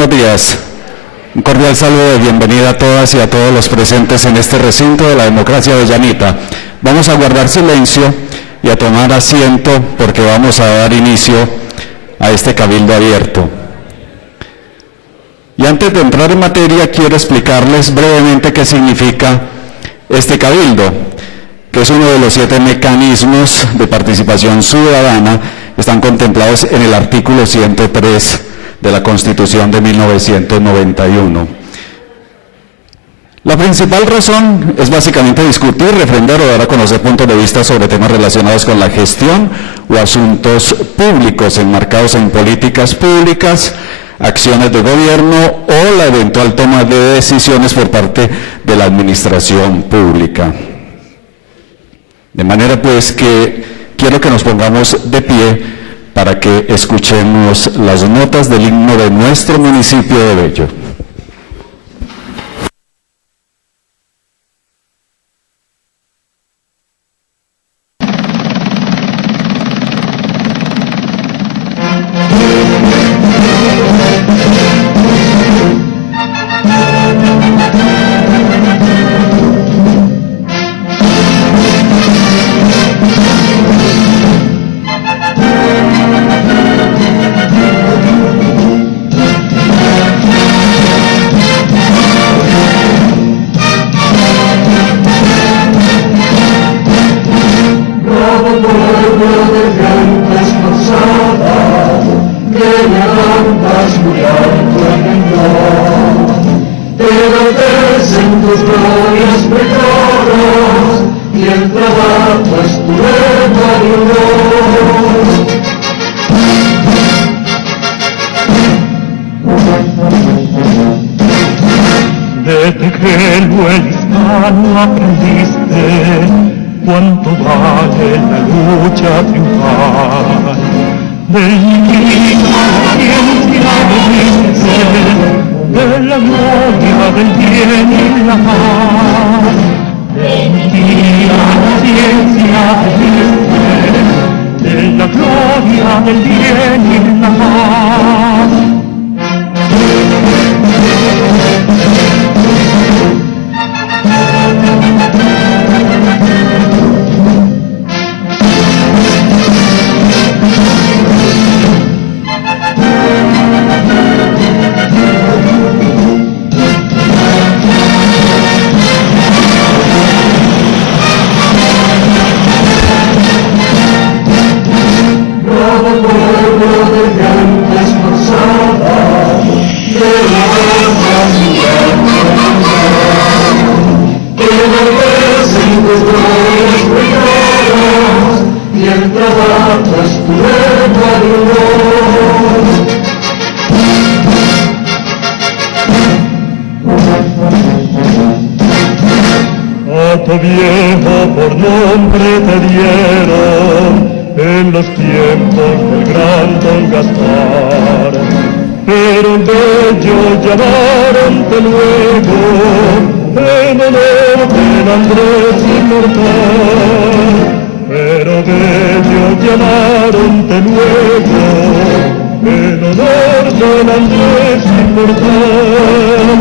buenos días. Un cordial saludo de bienvenida a todas y a todos los presentes en este recinto de la democracia avellanita. Vamos a guardar silencio y a tomar asiento porque vamos a dar inicio a este cabildo abierto. Y antes de entrar en materia, quiero explicarles brevemente qué significa este cabildo, que es uno de los 7 mecanismos de participación ciudadana que están contemplados en el artículo 103 de la Constitución de 1991. La principal razón es básicamente discutir, refrendar o dar a conocer puntos de vista sobre temas relacionados con la gestión o asuntos públicos enmarcados en políticas públicas, acciones de gobierno o la eventual toma de decisiones por parte de la administración pública. De manera pues que quiero que nos pongamos de pie para que escuchemos las notas del himno de nuestro municipio de Bello. Desde que el hispano aprendiste cuánto vale la lucha triunfal. Del niño a la ciencia debiste, de la gloria del bien y la paz. Del niño a la ciencia debiste, de la gloria del bien y la paz. Viejo por nombre te dieron en los tiempos del gran Don Gaspar, pero Bello llamaronte luego en honor del Andrés inmortal, pero Bello llamaronte luego en honor del Andrés inmortal.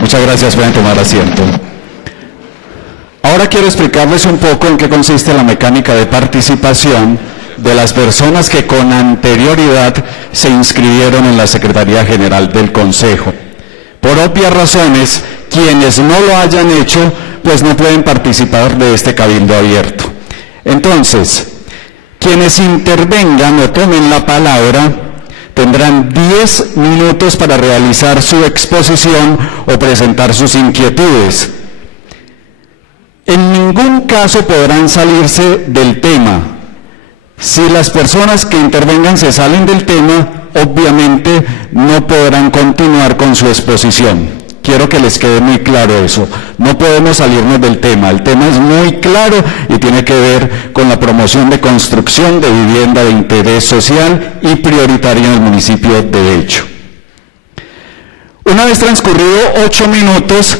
Muchas gracias, pueden tomar asiento. Ahora quiero explicarles un poco en qué consiste la mecánica de participación de las personas que con anterioridad se inscribieron en la Secretaría General del Consejo. Por obvias razones, quienes no lo hayan hecho, pues no pueden participar de este cabildo abierto. Entonces, quienes intervengan o tomen la palabra tendrán 10 minutos para realizar su exposición o presentar sus inquietudes. En ningún caso podrán salirse del tema. Si las personas que intervengan se salen del tema, obviamente no podrán continuar con su exposición. Quiero que les quede muy claro eso. No podemos salirnos del tema. El tema es muy claro y tiene que ver con la promoción de construcción de vivienda de interés social y prioritaria en el municipio de Hecho. Una vez transcurrido 8 minutos,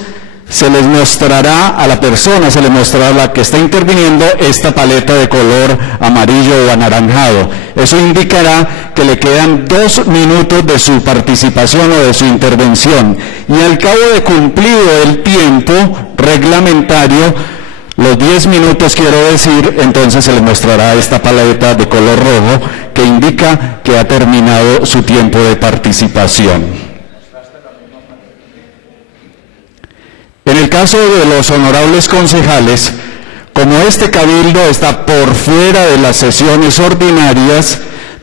se les mostrará a la persona, se le mostrará a la que está interviniendo esta paleta de color amarillo o anaranjado. Eso indicará que le quedan 2 minutos de su participación o de su intervención. Y al cabo de cumplido el tiempo reglamentario, los 10 minutos quiero decir, entonces se le mostrará esta paleta de color rojo que indica que ha terminado su tiempo de participación. En el caso de los honorables concejales, como este cabildo está por fuera de las sesiones ordinarias,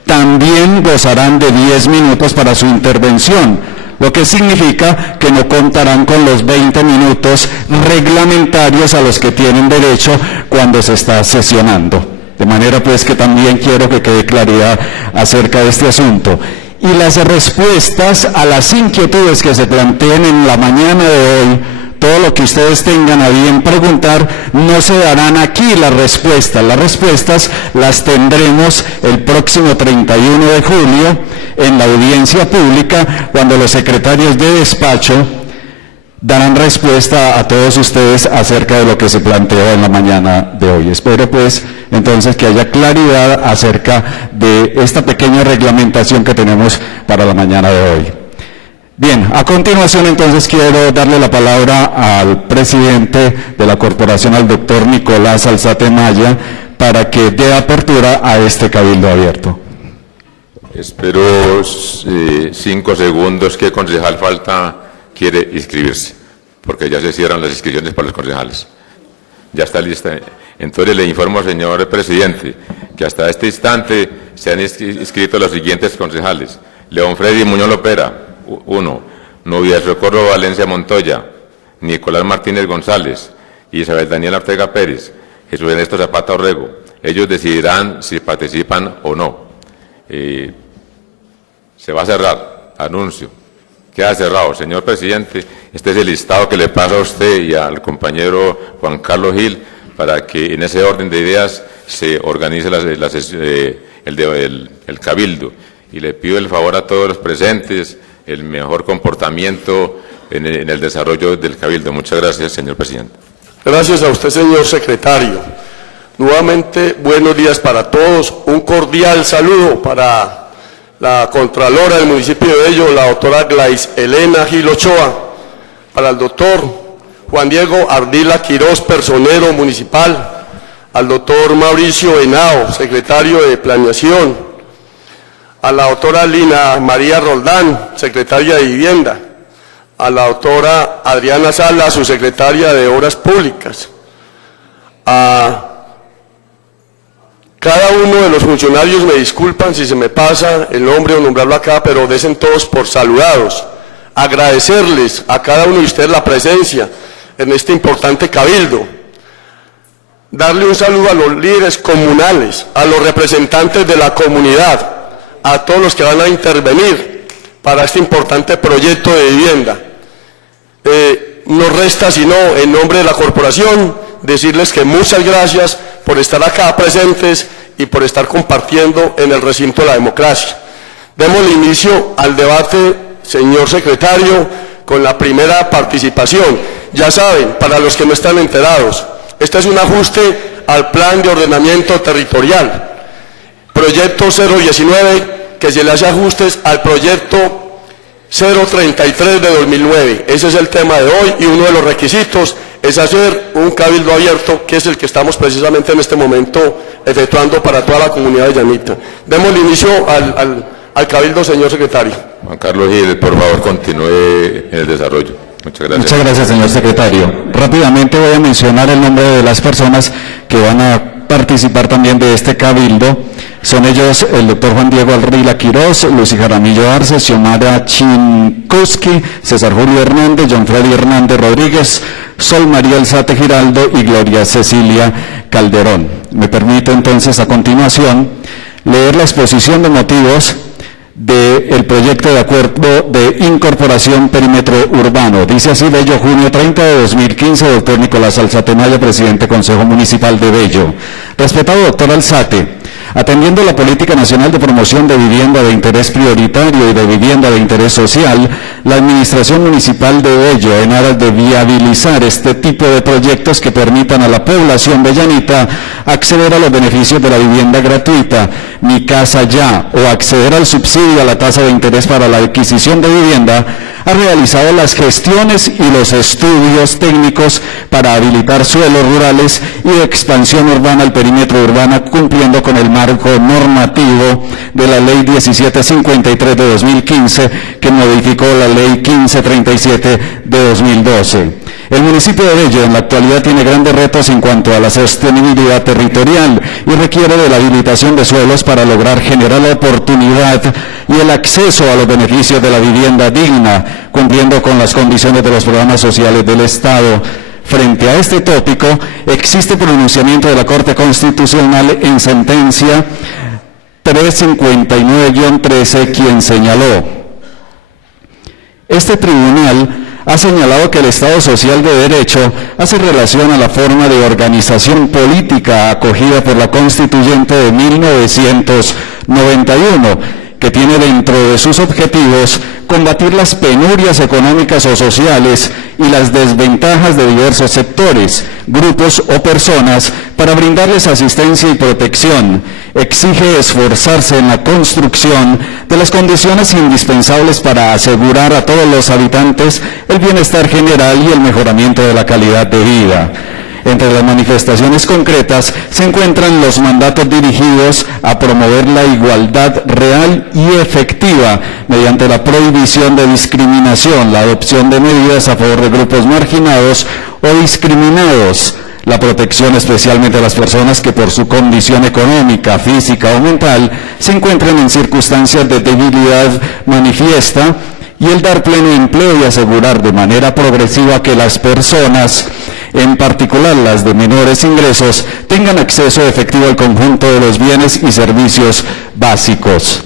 también gozarán de 10 minutos para su intervención, lo que significa que no contarán con los 20 minutos reglamentarios a los que tienen derecho cuando se está sesionando. De manera pues que también quiero que quede claridad acerca de este asunto. Y las respuestas a las inquietudes que se planteen en la mañana de hoy, todo lo que ustedes tengan a bien preguntar, no se darán aquí las respuestas las tendremos el próximo 31 de julio en la audiencia pública, cuando los secretarios de despacho darán respuesta a todos ustedes acerca de lo que se planteó en la mañana de hoy. Espero pues entonces que haya claridad acerca de esta pequeña reglamentación que tenemos para la mañana de hoy. Bien, a continuación entonces quiero darle la palabra al presidente de la corporación, al doctor Nicolás Alzate Maya, para que dé apertura a este cabildo abierto. Espero 5 segundos. ¿Qué concejal quiere inscribirse? Porque ya se cierran las inscripciones para los concejales. Ya está lista. Entonces le informo, señor presidente, que hasta este instante se han inscrito los siguientes concejales: León Freddy Muñoz Lopera, 1, Nubia Socorro Valencia Montoya, Nicolás Martínez González, Isabel Daniela Ortega Pérez, Jesús Ernesto Zapata Orrego. Ellos decidirán si participan o no. Se va a cerrar, anuncio. Queda cerrado. Señor presidente, este es el listado que le pasa a usted y al compañero Juan Carlos Gil para que en ese orden de ideas se organice el cabildo. Y le pido el favor a todos los presentes el mejor comportamiento en el desarrollo del cabildo. Muchas gracias, señor presidente. Gracias a usted, señor secretario. Nuevamente, buenos días para todos. Un cordial saludo para la contralora del municipio de Bello, la doctora Glais Elena Gil Ochoa, para el doctor Juan Diego Ardila Quirós, personero municipal, al doctor Mauricio Henao, secretario de Planeación, a la doctora Lina María Roldán, secretaria de Vivienda, a la doctora Adriana Sala, su secretaria de Obras Públicas, a cada uno de los funcionarios, me disculpan si se me pasa el nombre o nombrarlo acá, pero desen todos por saludados. Agradecerles a cada uno de ustedes la presencia en este importante cabildo. Darle un saludo a los líderes comunales, a los representantes de la comunidad, a todos los que van a intervenir para este importante proyecto de vivienda. No resta sino, en nombre de la corporación, decirles que muchas gracias por estar acá presentes y por estar compartiendo en el recinto de la democracia. Demos inicio al debate, señor secretario, con la primera participación. Ya saben, para los que no están enterados, este es un ajuste al Plan de Ordenamiento Territorial, proyecto 019, que se le hace ajustes al proyecto 033 de 2009. Ese es el tema de hoy, y uno de los requisitos es hacer un cabildo abierto, que es el que estamos precisamente en este momento efectuando para toda la comunidad de Llanita. Demos inicio al cabildo, señor secretario. Juan Carlos Gil, por favor, continúe en el desarrollo. Muchas gracias. Muchas gracias, señor secretario. Rápidamente voy a mencionar el nombre de las personas que van a participar también de este cabildo. Son ellos el doctor Juan Diego Alrila Quirós, Lucy Jaramillo Arce, Xiomara Chinkowski, César Julio Hernández, John Freddy Hernández Rodríguez, Sol María Alzate Giraldo y Gloria Cecilia Calderón. Me permito entonces a continuación leer la exposición de motivos del proyecto de acuerdo de incorporación perímetro urbano. Dice así: Bello, junio 30 de 2015, doctor Nicolás Alzate Maya, presidente Consejo Municipal de Bello. Respetado doctor Alzate, atendiendo la Política Nacional de Promoción de Vivienda de Interés Prioritario y de Vivienda de Interés Social, la Administración Municipal de Bello, en aras de viabilizar este tipo de proyectos que permitan a la población bellanita acceder a los beneficios de la vivienda gratuita, Mi Casa Ya, o acceder al subsidio a la tasa de interés para la adquisición de vivienda, ha realizado las gestiones y los estudios técnicos para habilitar suelos rurales y de expansión urbana al perímetro urbano, cumpliendo con el marco normativo de la Ley 1753 de 2015, que modificó la Ley 1537 de 2012. El municipio de Bello en la actualidad tiene grandes retos en cuanto a la sostenibilidad territorial y requiere de la habilitación de suelos para lograr generar la oportunidad y el acceso a los beneficios de la vivienda digna, cumpliendo con las condiciones de los programas sociales del Estado. Frente a este tópico, existe pronunciamiento de la Corte Constitucional en sentencia 359-13, quien señaló: este tribunal ha señalado que el Estado Social de Derecho hace relación a la forma de organización política acogida por la Constituyente de 1991, que tiene dentro de sus objetivos combatir las penurias económicas o sociales y las desventajas de diversos sectores, grupos o personas para brindarles asistencia y protección. Exige esforzarse en la construcción de las condiciones indispensables para asegurar a todos los habitantes el bienestar general y el mejoramiento de la calidad de vida. Entre las manifestaciones concretas se encuentran los mandatos dirigidos a promover la igualdad real y efectiva mediante la prohibición de discriminación, la adopción de medidas a favor de grupos marginados o discriminados, la protección especialmente a las personas que por su condición económica, física o mental se encuentran en circunstancias de debilidad manifiesta, y el dar pleno empleo y asegurar de manera progresiva que las personas, en particular las de menores ingresos, tengan acceso efectivo al conjunto de los bienes y servicios básicos.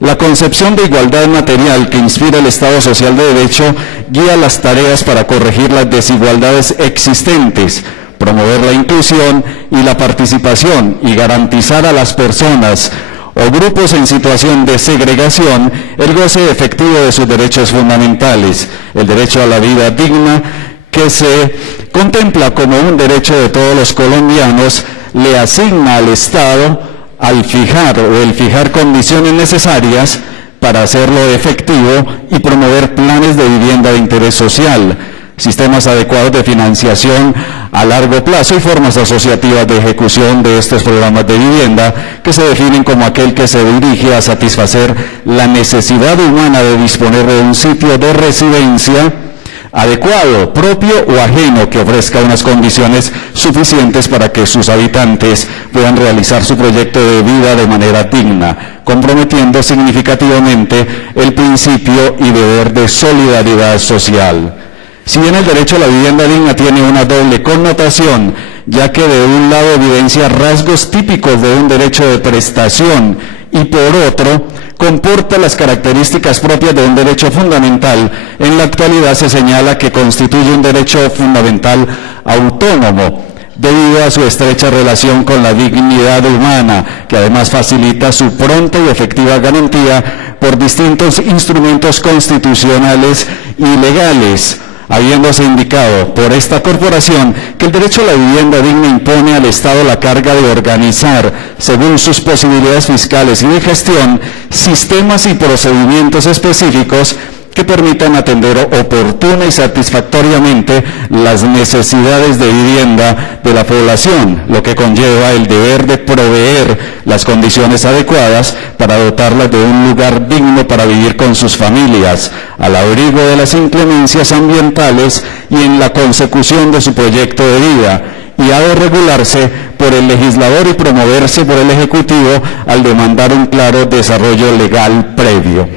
La concepción de igualdad material que inspira el Estado Social de Derecho guía las tareas para corregir las desigualdades existentes, promover la inclusión y la participación y garantizar a las personas o grupos en situación de segregación el goce efectivo de sus derechos fundamentales, el derecho a la vida digna, que se contempla como un derecho de todos los colombianos, le asigna al Estado el fijar condiciones necesarias para hacerlo efectivo y promover planes de vivienda de interés social, sistemas adecuados de financiación a largo plazo y formas asociativas de ejecución de estos programas de vivienda, que se definen como aquel que se dirige a satisfacer la necesidad humana de disponer de un sitio de residencia adecuado, propio o ajeno, que ofrezca unas condiciones suficientes para que sus habitantes puedan realizar su proyecto de vida de manera digna, comprometiendo significativamente el principio y deber de solidaridad social. Si bien el derecho a la vivienda digna tiene una doble connotación, ya que de un lado evidencia rasgos típicos de un derecho de prestación y por otro comporta las características propias de un derecho fundamental, en la actualidad se señala que constituye un derecho fundamental autónomo, debido a su estrecha relación con la dignidad humana, que además facilita su pronta y efectiva garantía por distintos instrumentos constitucionales y legales, habiéndose indicado por esta corporación que el derecho a la vivienda digna impone al Estado la carga de organizar, según sus posibilidades fiscales y de gestión, sistemas y procedimientos específicos que permitan atender oportuna y satisfactoriamente las necesidades de vivienda de la población, lo que conlleva el deber de proveer las condiciones adecuadas para dotarlas de un lugar digno para vivir con sus familias, al abrigo de las inclemencias ambientales y en la consecución de su proyecto de vida, y ha de regularse por el legislador y promoverse por el Ejecutivo al demandar un claro desarrollo legal previo.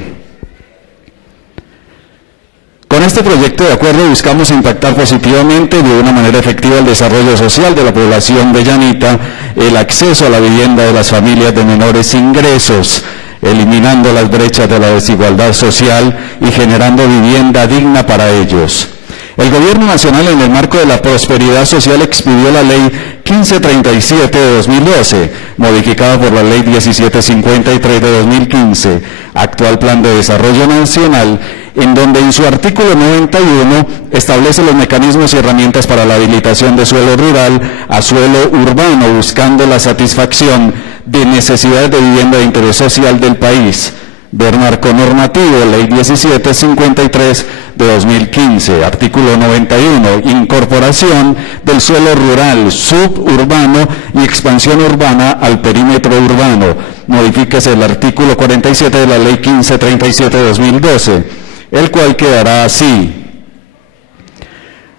Con este proyecto de acuerdo buscamos impactar positivamente de una manera efectiva el desarrollo social de la población de Llanita, el acceso a la vivienda de las familias de menores ingresos, eliminando las brechas de la desigualdad social y generando vivienda digna para ellos. El Gobierno Nacional, en el marco de la prosperidad social, expidió la Ley 1537 de 2012, modificada por la Ley 1753 de 2015, actual Plan de Desarrollo Nacional, en donde en su artículo 91 establece los mecanismos y herramientas para la habilitación de suelo rural a suelo urbano, buscando la satisfacción de necesidades de vivienda de interés social del país. Ver marco normativo, Ley 1753 de 2015, artículo 91, incorporación del suelo rural, suburbano y expansión urbana al perímetro urbano. Modifíquese el artículo 47 de la Ley 1537 de 2012, el cual quedará así.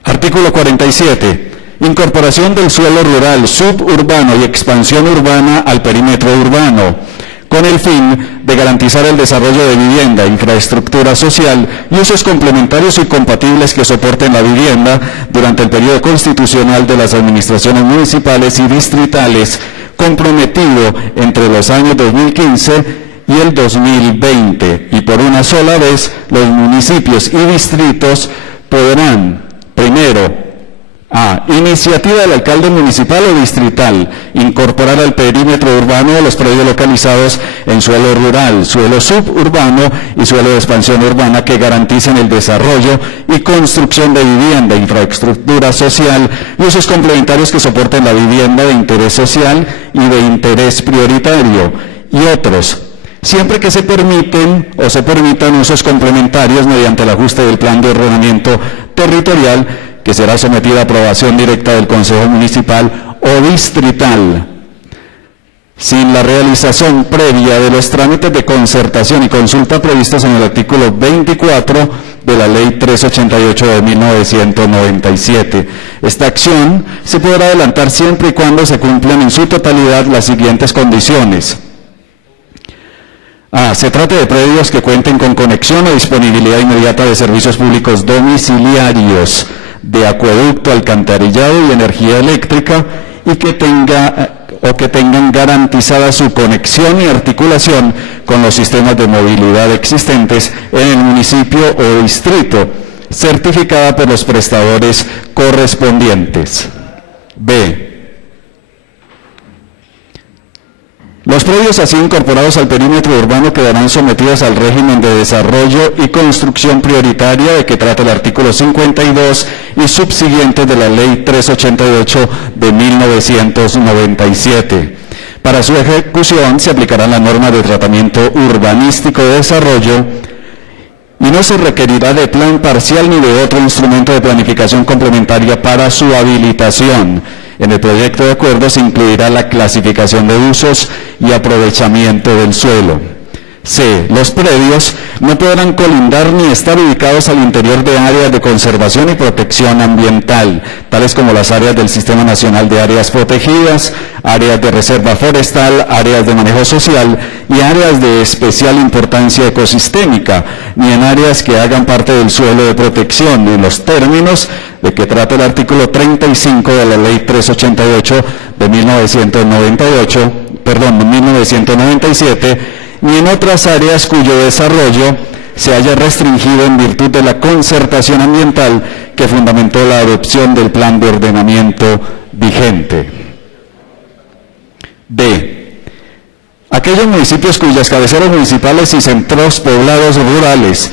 Artículo 47. Incorporación del suelo rural, suburbano y expansión urbana al perímetro urbano, con el fin de garantizar el desarrollo de vivienda, infraestructura social y usos complementarios y compatibles que soporten la vivienda durante el periodo constitucional de las administraciones municipales y distritales, comprometido entre los años 2015 y el 2020, y por una sola vez los municipios y distritos podrán, primero, A. Iniciativa del alcalde municipal o distrital, incorporar al perímetro urbano de los predios localizados en suelo rural, suelo suburbano y suelo de expansión urbana que garanticen el desarrollo y construcción de vivienda, infraestructura social y usos complementarios que soporten la vivienda de interés social y de interés prioritario, y otros, siempre que se permiten o se permitan usos complementarios mediante el ajuste del plan de ordenamiento territorial, que será sometida a aprobación directa del Consejo Municipal o Distrital, sin la realización previa de los trámites de concertación y consulta previstos en el artículo 24 de la Ley 388 de 1997. Esta acción se podrá adelantar siempre y cuando se cumplan en su totalidad las siguientes condiciones. A. Se trate de predios que cuenten con conexión o disponibilidad inmediata de servicios públicos domiciliarios, de acueducto, alcantarillado y energía eléctrica, y que tengan garantizada su conexión y articulación con los sistemas de movilidad existentes en el municipio o distrito, certificada por los prestadores correspondientes. B. Los predios así incorporados al perímetro urbano quedarán sometidos al régimen de desarrollo y construcción prioritaria de que trata el artículo 52 y subsiguientes de la Ley 388 de 1997. Para su ejecución se aplicarán las normas de tratamiento urbanístico de desarrollo y no se requerirá de plan parcial ni de otro instrumento de planificación complementaria para su habilitación. En el proyecto de acuerdo se incluirá la clasificación de usos y aprovechamiento del suelo. C. Los predios no podrán colindar ni estar ubicados al interior de áreas de conservación y protección ambiental, tales como las áreas del Sistema Nacional de Áreas Protegidas, áreas de reserva forestal, áreas de manejo social y áreas de especial importancia ecosistémica, ni en áreas que hagan parte del suelo de protección, en los términos de que trata el artículo 35 de la Ley 388 de 1997, ni en otras áreas cuyo desarrollo se haya restringido en virtud de la concertación ambiental que fundamentó la adopción del plan de ordenamiento vigente. D. Aquellos municipios cuyas cabeceras municipales y centros poblados rurales,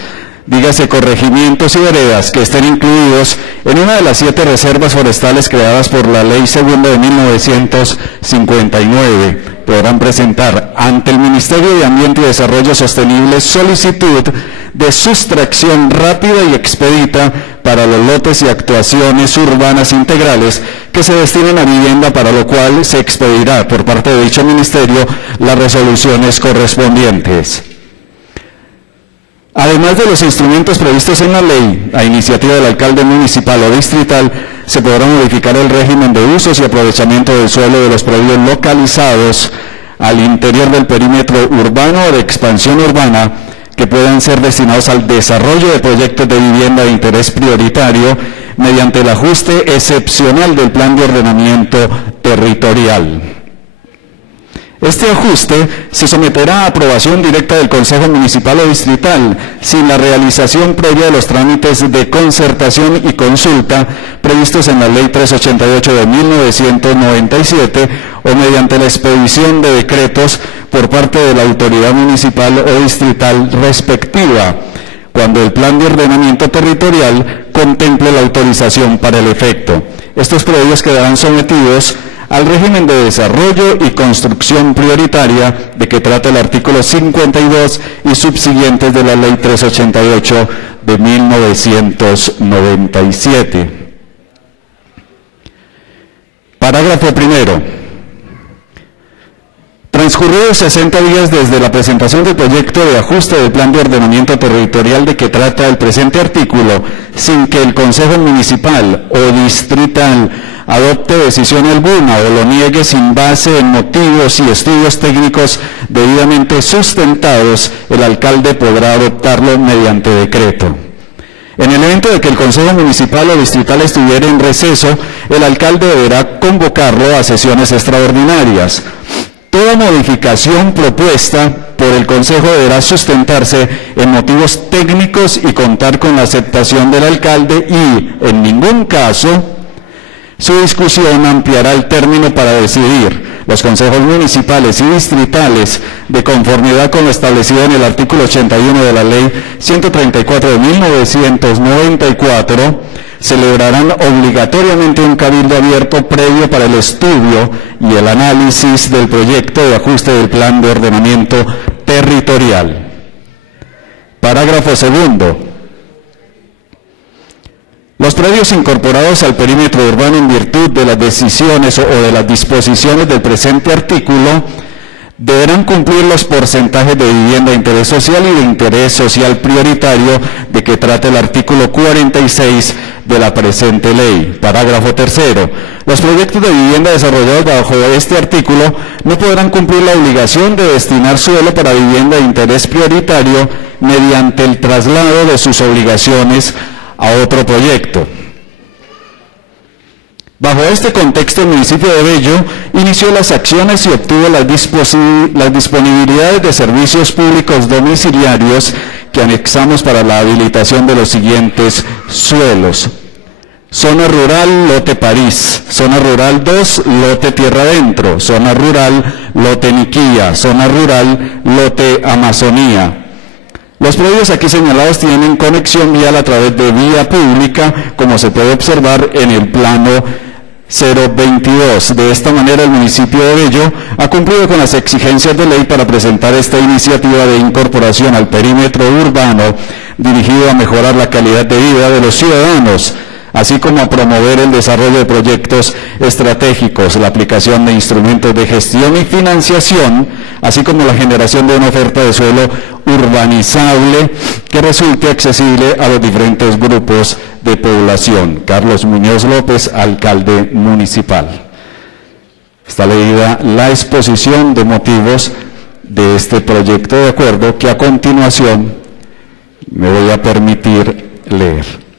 dígase corregimientos y veredas, que estén incluidos en una de las 7 reservas forestales creadas por la Ley 2 de 1959, podrán presentar ante el Ministerio de Ambiente y Desarrollo Sostenible solicitud de sustracción rápida y expedita para los lotes y actuaciones urbanas integrales que se destinen a vivienda, para lo cual se expedirá por parte de dicho ministerio las resoluciones correspondientes. Además de los instrumentos previstos en la ley, a iniciativa del alcalde municipal o distrital, se podrá modificar el régimen de usos y aprovechamiento del suelo de los predios localizados al interior del perímetro urbano o de expansión urbana que puedan ser destinados al desarrollo de proyectos de vivienda de interés prioritario mediante el ajuste excepcional del plan de ordenamiento territorial. Este ajuste se someterá a aprobación directa del Consejo Municipal o Distrital, sin la realización previa de los trámites de concertación y consulta previstos en la Ley 388 de 1997 o mediante la expedición de decretos por parte de la autoridad municipal o distrital respectiva, cuando el plan de ordenamiento territorial contemple la autorización para el efecto. Estos predios quedarán sometidos al régimen de desarrollo y construcción prioritaria de que trata el artículo 52 y subsiguientes de la Ley 388 de 1997. Parágrafo primero. Transcurridos 60 días desde la presentación del proyecto de ajuste del plan de ordenamiento territorial de que trata el presente artículo, sin que el Consejo Municipal o Distrital adopte decisión alguna o lo niegue sin base en motivos y estudios técnicos debidamente sustentados, el alcalde podrá adoptarlo mediante decreto. En el evento de que el Consejo Municipal o Distrital estuviera en receso, el alcalde deberá convocarlo a sesiones extraordinarias. Toda modificación propuesta por el Consejo deberá sustentarse en motivos técnicos y contar con la aceptación del alcalde y, en ningún caso, su discusión ampliará el término para decidir. Los consejos municipales y distritales, de conformidad con lo establecido en el artículo 81 de la Ley 134 de 1994, celebrarán obligatoriamente un cabildo abierto previo para el estudio y el análisis del proyecto de ajuste del plan de ordenamiento territorial. Parágrafo segundo. Los predios incorporados al perímetro urbano en virtud de las decisiones o de las disposiciones del presente artículo deberán cumplir los porcentajes de vivienda de interés social y de interés social prioritario de que trata el artículo 46 de la presente ley. Parágrafo tercero. Los proyectos de vivienda desarrollados bajo este artículo no podrán cumplir la obligación de destinar suelo para vivienda de interés prioritario mediante el traslado de sus obligaciones a otro proyecto. Bajo este contexto, el municipio de Bello inició las acciones y obtuvo las disponibilidades de servicios públicos domiciliarios que anexamos para la habilitación de los siguientes suelos. Zona rural, lote París. Zona rural 2, lote Tierra Adentro. Zona rural, lote Niquía. Zona rural, lote Amazonía. Los predios aquí señalados tienen conexión vial a través de vía pública, como se puede observar en el plano 022. De esta manera, el municipio de Bello ha cumplido con las exigencias de ley para presentar esta iniciativa de incorporación al perímetro urbano dirigido a mejorar la calidad de vida de los ciudadanos, así como a promover el desarrollo de proyectos estratégicos, la aplicación de instrumentos de gestión y financiación, así como la generación de una oferta de suelo urbanizable que resulte accesible a los diferentes grupos de población. Carlos Muñoz López, alcalde municipal. Está leída la exposición de motivos de este proyecto de acuerdo que a continuación me voy a permitir leer.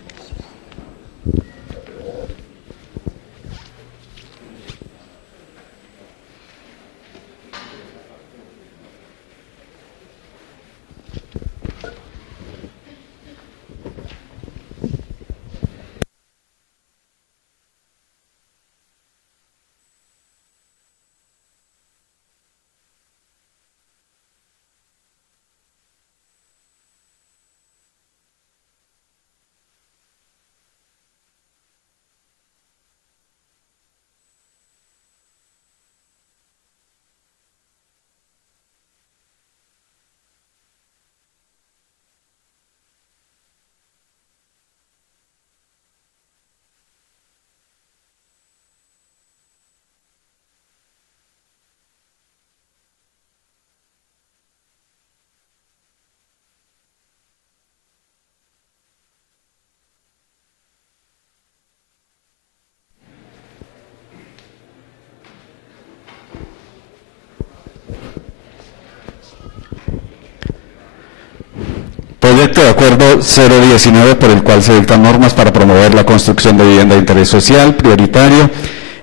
Proyecto de acuerdo 019 por el cual se dictan normas para promover la construcción de vivienda de interés social prioritario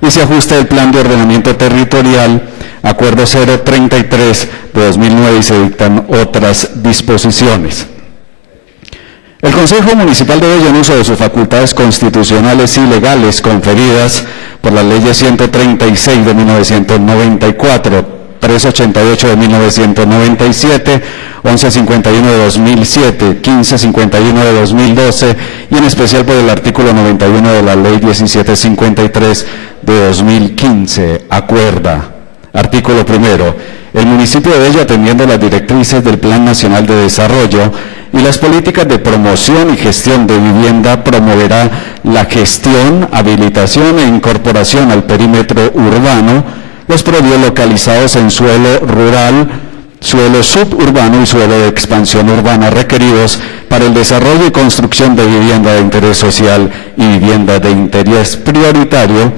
y se ajusta el plan de ordenamiento territorial, acuerdo 033 de 2009 y se dictan otras disposiciones. El Consejo Municipal de Bello, en uso de sus facultades constitucionales y legales conferidas por las leyes 136 de 1994, 388 de 1997, 1151 de 2007, 1551 de 2012 y en especial por el artículo 91 de la ley 1753 de 2015. Acuerda. Artículo primero. El municipio de Bello, atendiendo las directrices del Plan Nacional de Desarrollo y las políticas de promoción y gestión de vivienda, promoverá la gestión, habilitación e incorporación al perímetro urbano los predios localizados en suelo rural, suelo suburbano y suelo de expansión urbana requeridos para el desarrollo y construcción de vivienda de interés social y vivienda de interés prioritario,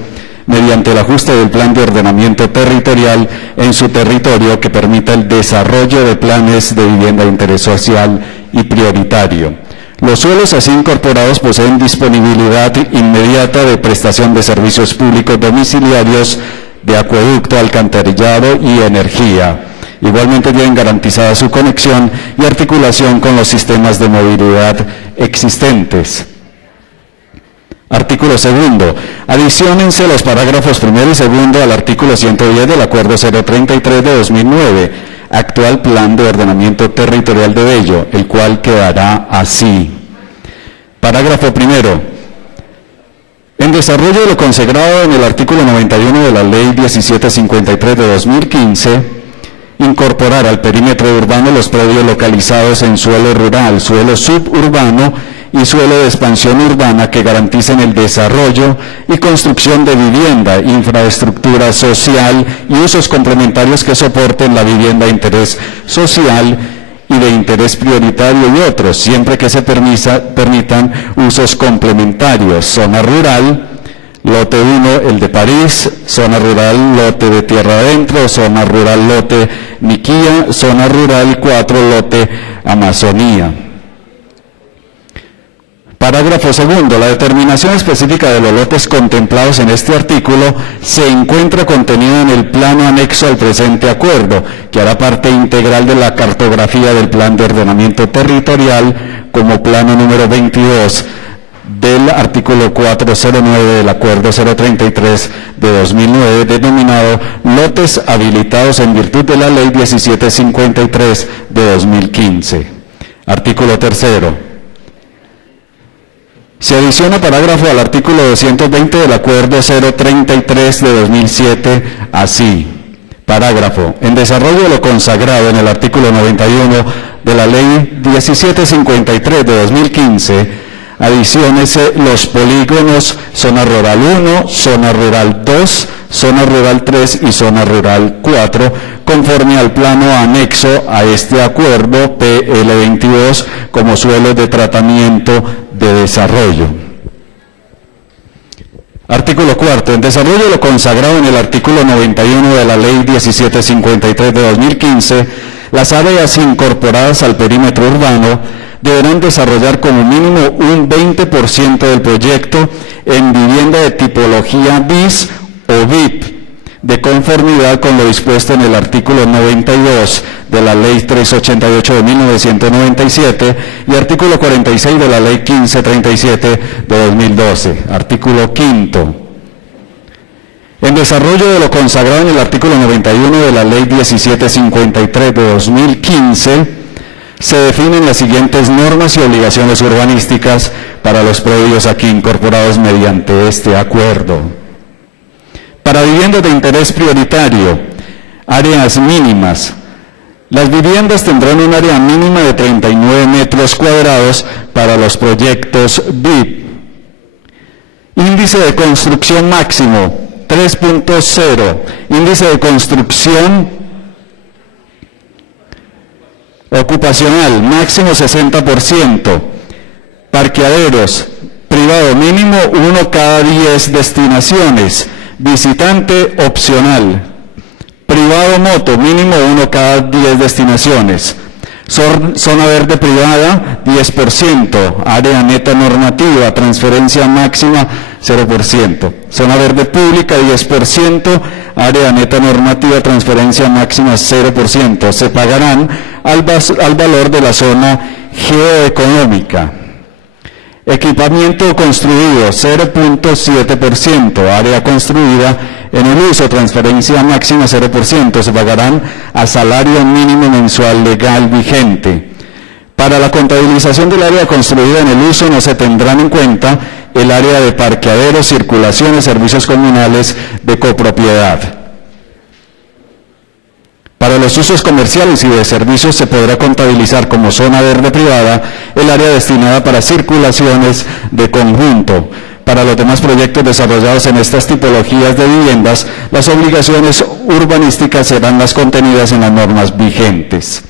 mediante el ajuste del plan de ordenamiento territorial en su territorio que permita el desarrollo de planes de vivienda de interés social y prioritario. Los suelos así incorporados poseen disponibilidad inmediata de prestación de servicios públicos domiciliarios, de acueducto, alcantarillado y energía. Igualmente tienen garantizada su conexión y articulación con los sistemas de movilidad existentes. Artículo segundo. Adiciónense los parágrafos primero y segundo al artículo 110 del Acuerdo 033 de 2009, actual Plan de Ordenamiento Territorial de Bello, el cual quedará así. Parágrafo primero. En desarrollo de lo consagrado en el artículo 91 de la Ley 1753 de 2015, incorporar al perímetro urbano los predios localizados en suelo rural, suelo suburbano y suelo de expansión urbana que garanticen el desarrollo y construcción de vivienda, infraestructura social y usos complementarios que soporten la vivienda de interés social y de interés prioritario y otros, siempre que se permitan usos complementarios. Zona rural, lote 1, el de París; zona rural, lote de Tierra Adentro; zona rural, lote Niquía; zona rural 4, lote Amazonía. Parágrafo segundo. La determinación específica de los lotes contemplados en este artículo se encuentra contenida en el plano anexo al presente acuerdo, que hará parte integral de la cartografía del Plan de Ordenamiento Territorial como plano número 22 del artículo 409 del Acuerdo 033 de 2009, denominado lotes habilitados en virtud de la Ley 1753 de 2015. Artículo tercero. Se adiciona parágrafo al artículo 220 del Acuerdo 033 de 2007, así. Parágrafo. En desarrollo de lo consagrado en el artículo 91 de la Ley 1753 de 2015, adiciónese los polígonos zona rural 1, zona rural 2, zona rural 3 y zona rural 4, conforme al plano anexo a este acuerdo PL22 como suelos de tratamiento de desarrollo. Artículo cuarto. En desarrollo de lo consagrado en el artículo 91 de la Ley 1753 de 2015, las áreas incorporadas al perímetro urbano deberán desarrollar como mínimo un 20% del proyecto en vivienda de tipología BIS o VIP, de conformidad con lo dispuesto en el artículo 92 de la Ley 388 de 1997 y artículo 46 de la Ley 1537 de 2012. Artículo quinto. En desarrollo de lo consagrado en el artículo 91 de la Ley 1753 de 2015, se definen las siguientes normas y obligaciones urbanísticas para los predios aquí incorporados mediante este acuerdo. Para viviendas de interés prioritario, áreas mínimas. Las viviendas tendrán un área mínima de 39 metros cuadrados para los proyectos BIP. Índice de construcción máximo, 3.0. Índice de construcción ocupacional, máximo 60%. Parqueaderos, privado mínimo 1 cada 10 destinaciones. Visitante opcional. Privado moto, mínimo 1 cada 10 destinaciones. Zona verde privada, 10%. Área neta normativa, transferencia máxima, 0%. Zona verde pública, 10%. Área neta normativa, transferencia máxima, 0%. Se pagarán al valor de la zona geoeconómica. Equipamiento construido, 0.7%. Área construida en el uso, transferencia máxima 0%. Se pagarán a salario mínimo mensual legal vigente. Para la contabilización del área construida en el uso no se tendrán en cuenta el área de parqueaderos, circulaciones, servicios comunales de copropiedad. Para los usos comerciales y de servicios se podrá contabilizar como zona verde privada el área destinada para circulaciones de conjunto. Para los demás proyectos desarrollados en estas tipologías de viviendas, las obligaciones urbanísticas serán las contenidas en las normas vigentes.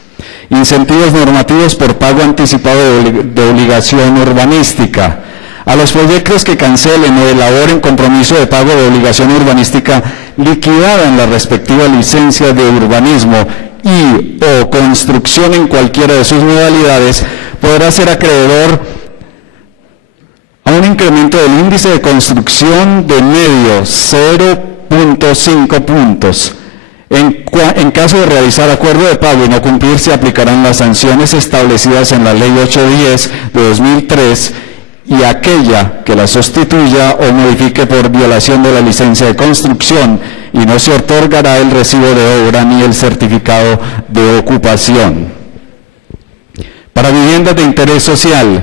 Incentivos normativos por pago anticipado de obligación urbanística. A los proyectos que cancelen o elaboren compromiso de pago de obligación urbanística liquidada en la respectiva licencia de urbanismo y o construcción en cualquiera de sus modalidades, podrá ser acreedor a un incremento del índice de construcción de medio 0.5 puntos. En caso de realizar acuerdo de pago y no cumplir, se aplicarán las sanciones establecidas en la Ley 810 de 2003 y aquella que la sustituya o modifique por violación de la licencia de construcción, y no se otorgará el recibo de obra ni el certificado de ocupación. Para viviendas de interés social,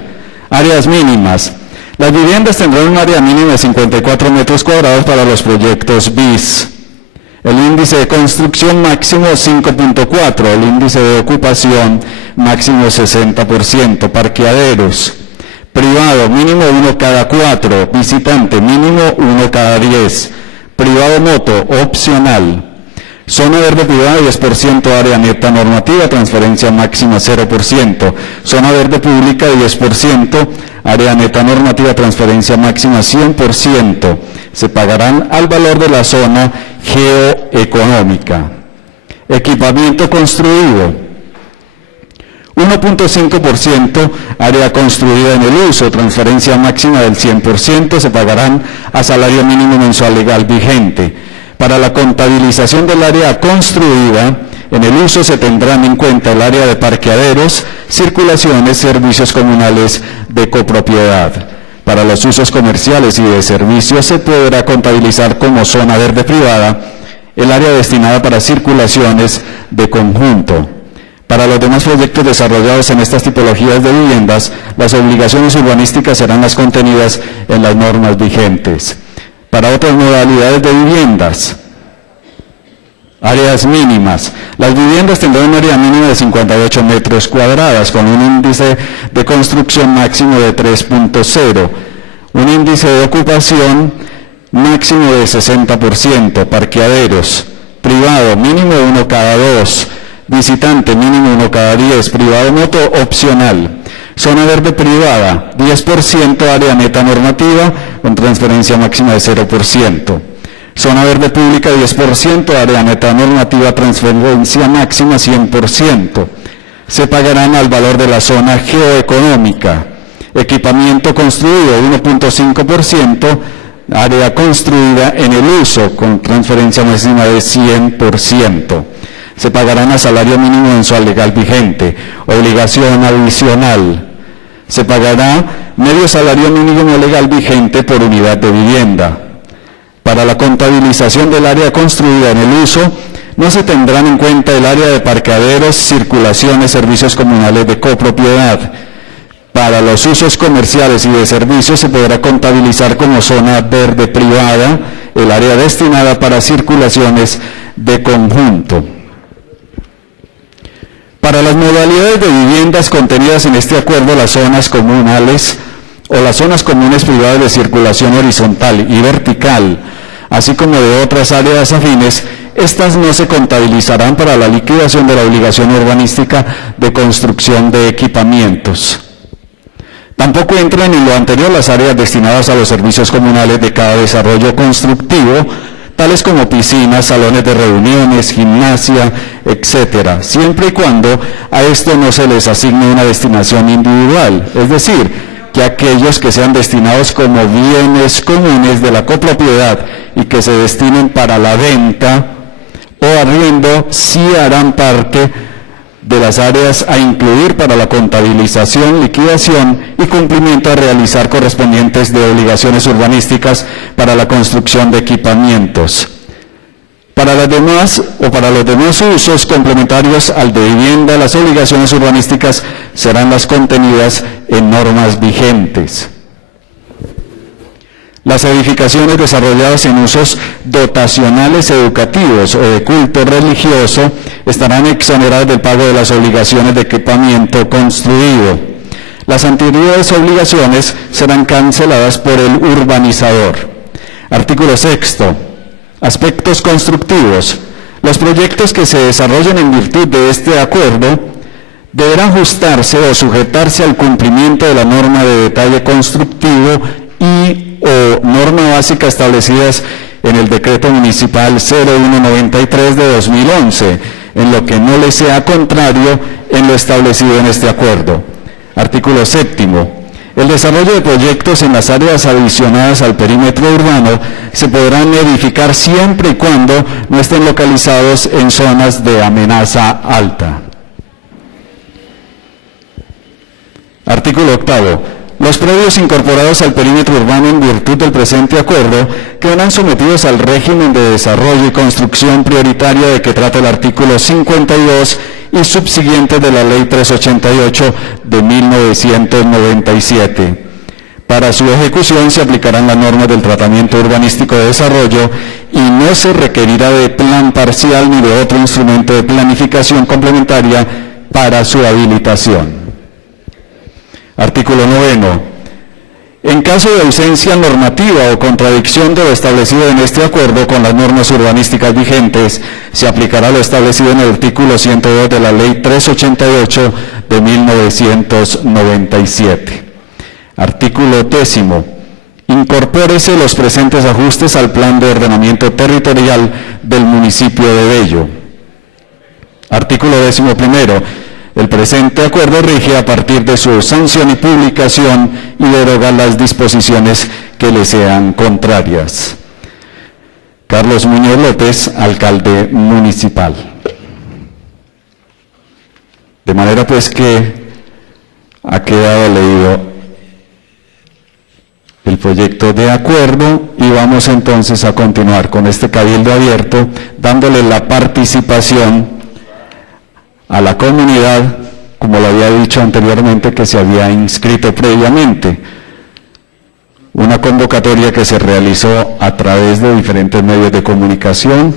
áreas mínimas. Las viviendas tendrán un área mínima de 54 metros cuadrados para los proyectos BIS. El índice de construcción máximo 5.4, el índice de ocupación máximo 60%, parqueaderos. Privado, mínimo 1 cada 4, visitante, mínimo 1 cada 10, privado moto, opcional. Zona verde privada, 10%, área neta normativa, transferencia máxima 0%. Zona verde pública, 10%, área neta normativa, transferencia máxima 100%. Se pagarán al valor de la zona geoeconómica. Equipamiento construido, 1.5%, área construida en el uso, transferencia máxima del 100%, se pagarán a salario mínimo mensual legal vigente. Para la contabilización del área construida en el uso se tendrán en cuenta el área de parqueaderos, circulaciones, servicios comunales de copropiedad. Para los usos comerciales y de servicios se podrá contabilizar como zona verde privada el área destinada para circulaciones de conjunto. Para los demás proyectos desarrollados en estas tipologías de viviendas, las obligaciones urbanísticas serán las contenidas en las normas vigentes. Para otras modalidades de viviendas, áreas mínimas. Las viviendas tendrán un área mínima de 58 metros cuadrados con un índice de construcción máximo de 3.0, un índice de ocupación máximo de 60%, parqueaderos, privado mínimo 1 cada 2, visitante mínimo 1 cada 10, privado moto opcional. Zona verde privada, 10%, área neta normativa, con transferencia máxima de 0%. Zona verde pública, 10%, área neta normativa, transferencia máxima 100%. Se pagarán al valor de la zona geoeconómica. Equipamiento construido, 1.5%, área construida en el uso, con transferencia máxima de 100%. Se pagarán a salario mínimo mensual legal vigente. Obligación adicional. Se pagará medio salario mínimo legal vigente por unidad de vivienda. Para la contabilización del área construida en el uso, no se tendrán en cuenta el área de parqueaderos, circulaciones, servicios comunales de copropiedad. Para los usos comerciales y de servicios se podrá contabilizar como zona verde privada el área destinada para circulaciones de conjunto. Para las modalidades de viviendas contenidas en este acuerdo, las zonas comunales o las zonas comunes privadas de circulación horizontal y vertical, así como de otras áreas afines, estas no se contabilizarán para la liquidación de la obligación urbanística de construcción de equipamientos. Tampoco entran en lo anterior las áreas destinadas a los servicios comunales de cada desarrollo constructivo, tales como piscinas, salones de reuniones, gimnasia, etcétera, siempre y cuando a esto no se les asigne una destinación individual, es decir, que aquellos que sean destinados como bienes comunes de la copropiedad y que se destinen para la venta o arriendo, sí harán parte de las áreas a incluir para la contabilización, liquidación y cumplimiento a realizar correspondientes de obligaciones urbanísticas para la construcción de equipamientos. Para las demás o para los demás usos complementarios al de vivienda, las obligaciones urbanísticas serán las contenidas en normas vigentes. Las edificaciones desarrolladas en usos dotacionales educativos o de culto religioso estarán exoneradas del pago de las obligaciones de equipamiento construido. Las anteriores obligaciones serán canceladas por el urbanizador. Artículo 6º. Aspectos constructivos. Los proyectos que se desarrollen en virtud de este acuerdo deberán ajustarse o sujetarse al cumplimiento de la norma de detalle constructivo y o norma básica establecidas en el Decreto Municipal 0193 de 2011, en lo que no le sea contrario en lo establecido en este acuerdo. Artículo 7º. El desarrollo de proyectos en las áreas adicionadas al perímetro urbano se podrán edificar siempre y cuando no estén localizados en zonas de amenaza alta. Artículo 8º. Los predios incorporados al perímetro urbano en virtud del presente acuerdo quedarán sometidos al régimen de desarrollo y construcción prioritaria de que trata el artículo 52 y subsiguiente de la Ley 388 de 1997. Para su ejecución se aplicarán las normas del tratamiento urbanístico de desarrollo y no se requerirá de plan parcial ni de otro instrumento de planificación complementaria para su habilitación. Artículo 9. En caso de ausencia normativa o contradicción de lo establecido en este acuerdo con las normas urbanísticas vigentes, se aplicará lo establecido en el artículo 102 de la Ley 388 de 1997. Artículo 10. Incorpórese los presentes ajustes al Plan de Ordenamiento Territorial del municipio de Bello. Artículo 11. El presente acuerdo rige a partir de su sanción y publicación y deroga las disposiciones que le sean contrarias. Carlos Muñoz López, alcalde municipal. De manera pues que ha quedado leído el proyecto de acuerdo y vamos entonces a continuar con este cabildo abierto, dándole la participación a la comunidad, como lo había dicho anteriormente, que se había inscrito previamente. Una convocatoria que se realizó a través de diferentes medios de comunicación,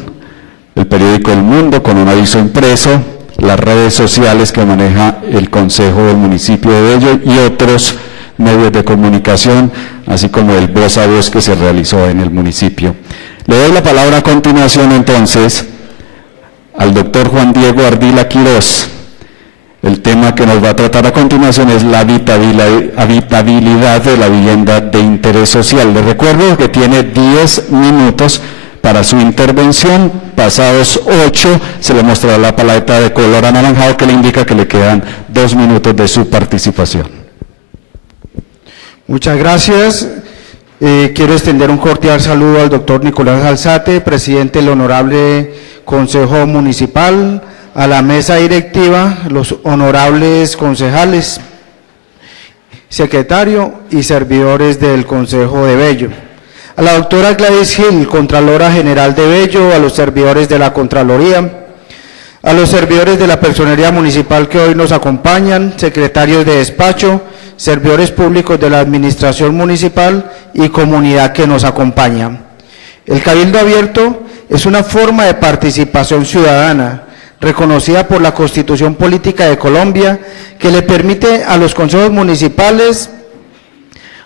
el periódico El Mundo con un aviso impreso, las redes sociales que maneja el Consejo del municipio de Bello y otros medios de comunicación, así como el voz a voz que se realizó en el municipio. Le doy la palabra a continuación entonces al doctor Juan Diego Ardila Quirós. El tema que nos va a tratar a continuación es la habitabilidad de la vivienda de interés social. Les recuerdo que tiene 10 minutos para su intervención. Pasados 8 se le mostrará la paleta de color anaranjado que le indica que le quedan 2 minutos de su participación. Muchas gracias. Quiero extender un cordial saludo al doctor Nicolás Alzate, presidente del Honorable Consejo Municipal, a la mesa directiva, los honorables concejales, secretario y servidores del Consejo de Bello. A la doctora Gladys Gil, Contralora General de Bello, a los servidores de la Contraloría, a los servidores de la Personería Municipal que hoy nos acompañan, secretarios de despacho, servidores públicos de la Administración Municipal y comunidad que nos acompaña. El Cabildo Abierto es una forma de participación ciudadana reconocida por la Constitución Política de Colombia que le permite a los consejos municipales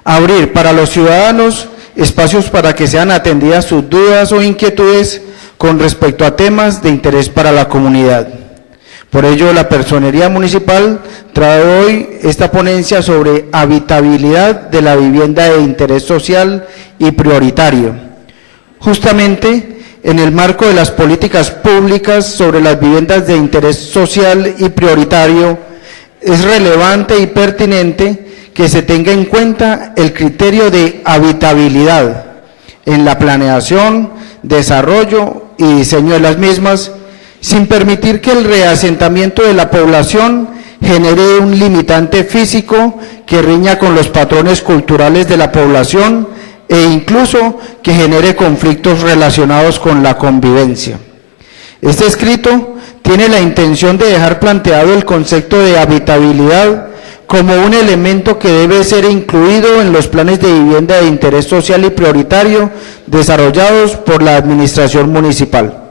abrir para los ciudadanos espacios para que sean atendidas sus dudas o inquietudes con respecto a temas de interés para la comunidad. Por ello, la Personería Municipal trae hoy esta ponencia sobre habitabilidad de la vivienda de interés social y prioritario. Justamente, en el marco de las políticas públicas sobre las viviendas de interés social y prioritario, es relevante y pertinente que se tenga en cuenta el criterio de habitabilidad en la planeación, desarrollo y diseño de las mismas, sin permitir que el reasentamiento de la población genere un limitante físico que riña con los patrones culturales de la población e incluso que genere conflictos relacionados con la convivencia. Este escrito tiene la intención de dejar planteado el concepto de habitabilidad como un elemento que debe ser incluido en los planes de vivienda de interés social y prioritario desarrollados por la administración municipal.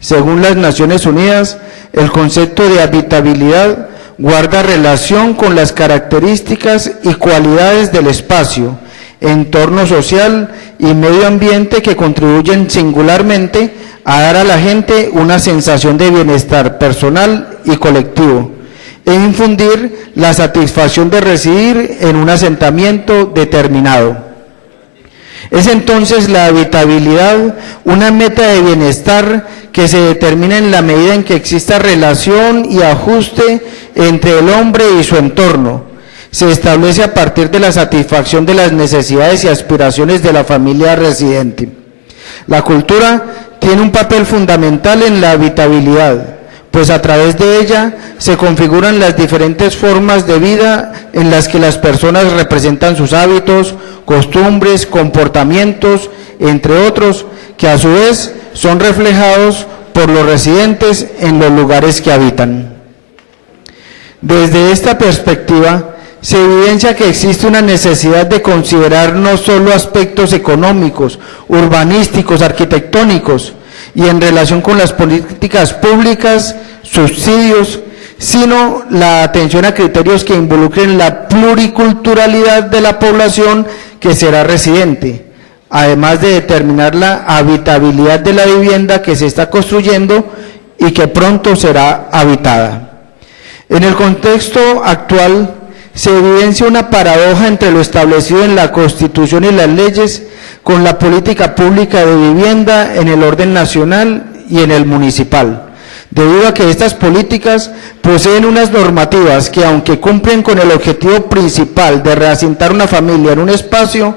Según las Naciones Unidas, el concepto de habitabilidad guarda relación con las características y cualidades del espacio, entorno social y medio ambiente que contribuyen singularmente a dar a la gente una sensación de bienestar personal y colectivo, e infundir la satisfacción de residir en un asentamiento determinado. Es entonces la habitabilidad una meta de bienestar que se determina en la medida en que exista relación y ajuste entre el hombre y su entorno. Se establece a partir de la satisfacción de las necesidades y aspiraciones de la familia residente. La cultura tiene un papel fundamental en la habitabilidad, pues a través de ella se configuran las diferentes formas de vida en las que las personas representan sus hábitos, costumbres, comportamientos, entre otros, que a su vez son reflejados por los residentes en los lugares que habitan. Desde esta perspectiva, se evidencia que existe una necesidad de considerar no solo aspectos económicos, urbanísticos, arquitectónicos, y en relación con las políticas públicas, subsidios, sino la atención a criterios que involucren la pluriculturalidad de la población que será residente, además de determinar la habitabilidad de la vivienda que se está construyendo y que pronto será habitada. En el contexto actual, se evidencia una paradoja entre lo establecido en la Constitución y las leyes con la política pública de vivienda en el orden nacional y en el municipal, debido a que estas políticas poseen unas normativas que, aunque cumplen con el objetivo principal de reasentar una familia en un espacio,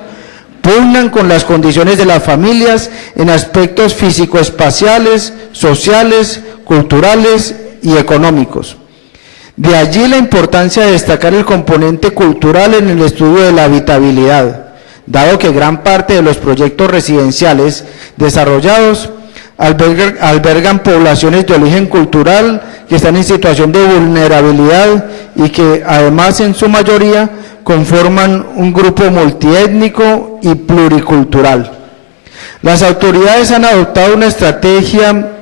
pugnan con las condiciones de las familias en aspectos físico-espaciales, sociales, culturales y económicos. De allí la importancia de destacar el componente cultural en el estudio de la habitabilidad, dado que gran parte de los proyectos residenciales desarrollados albergan poblaciones de origen cultural que están en situación de vulnerabilidad y que además en su mayoría conforman un grupo multiétnico y pluricultural. Las autoridades han adoptado una estrategia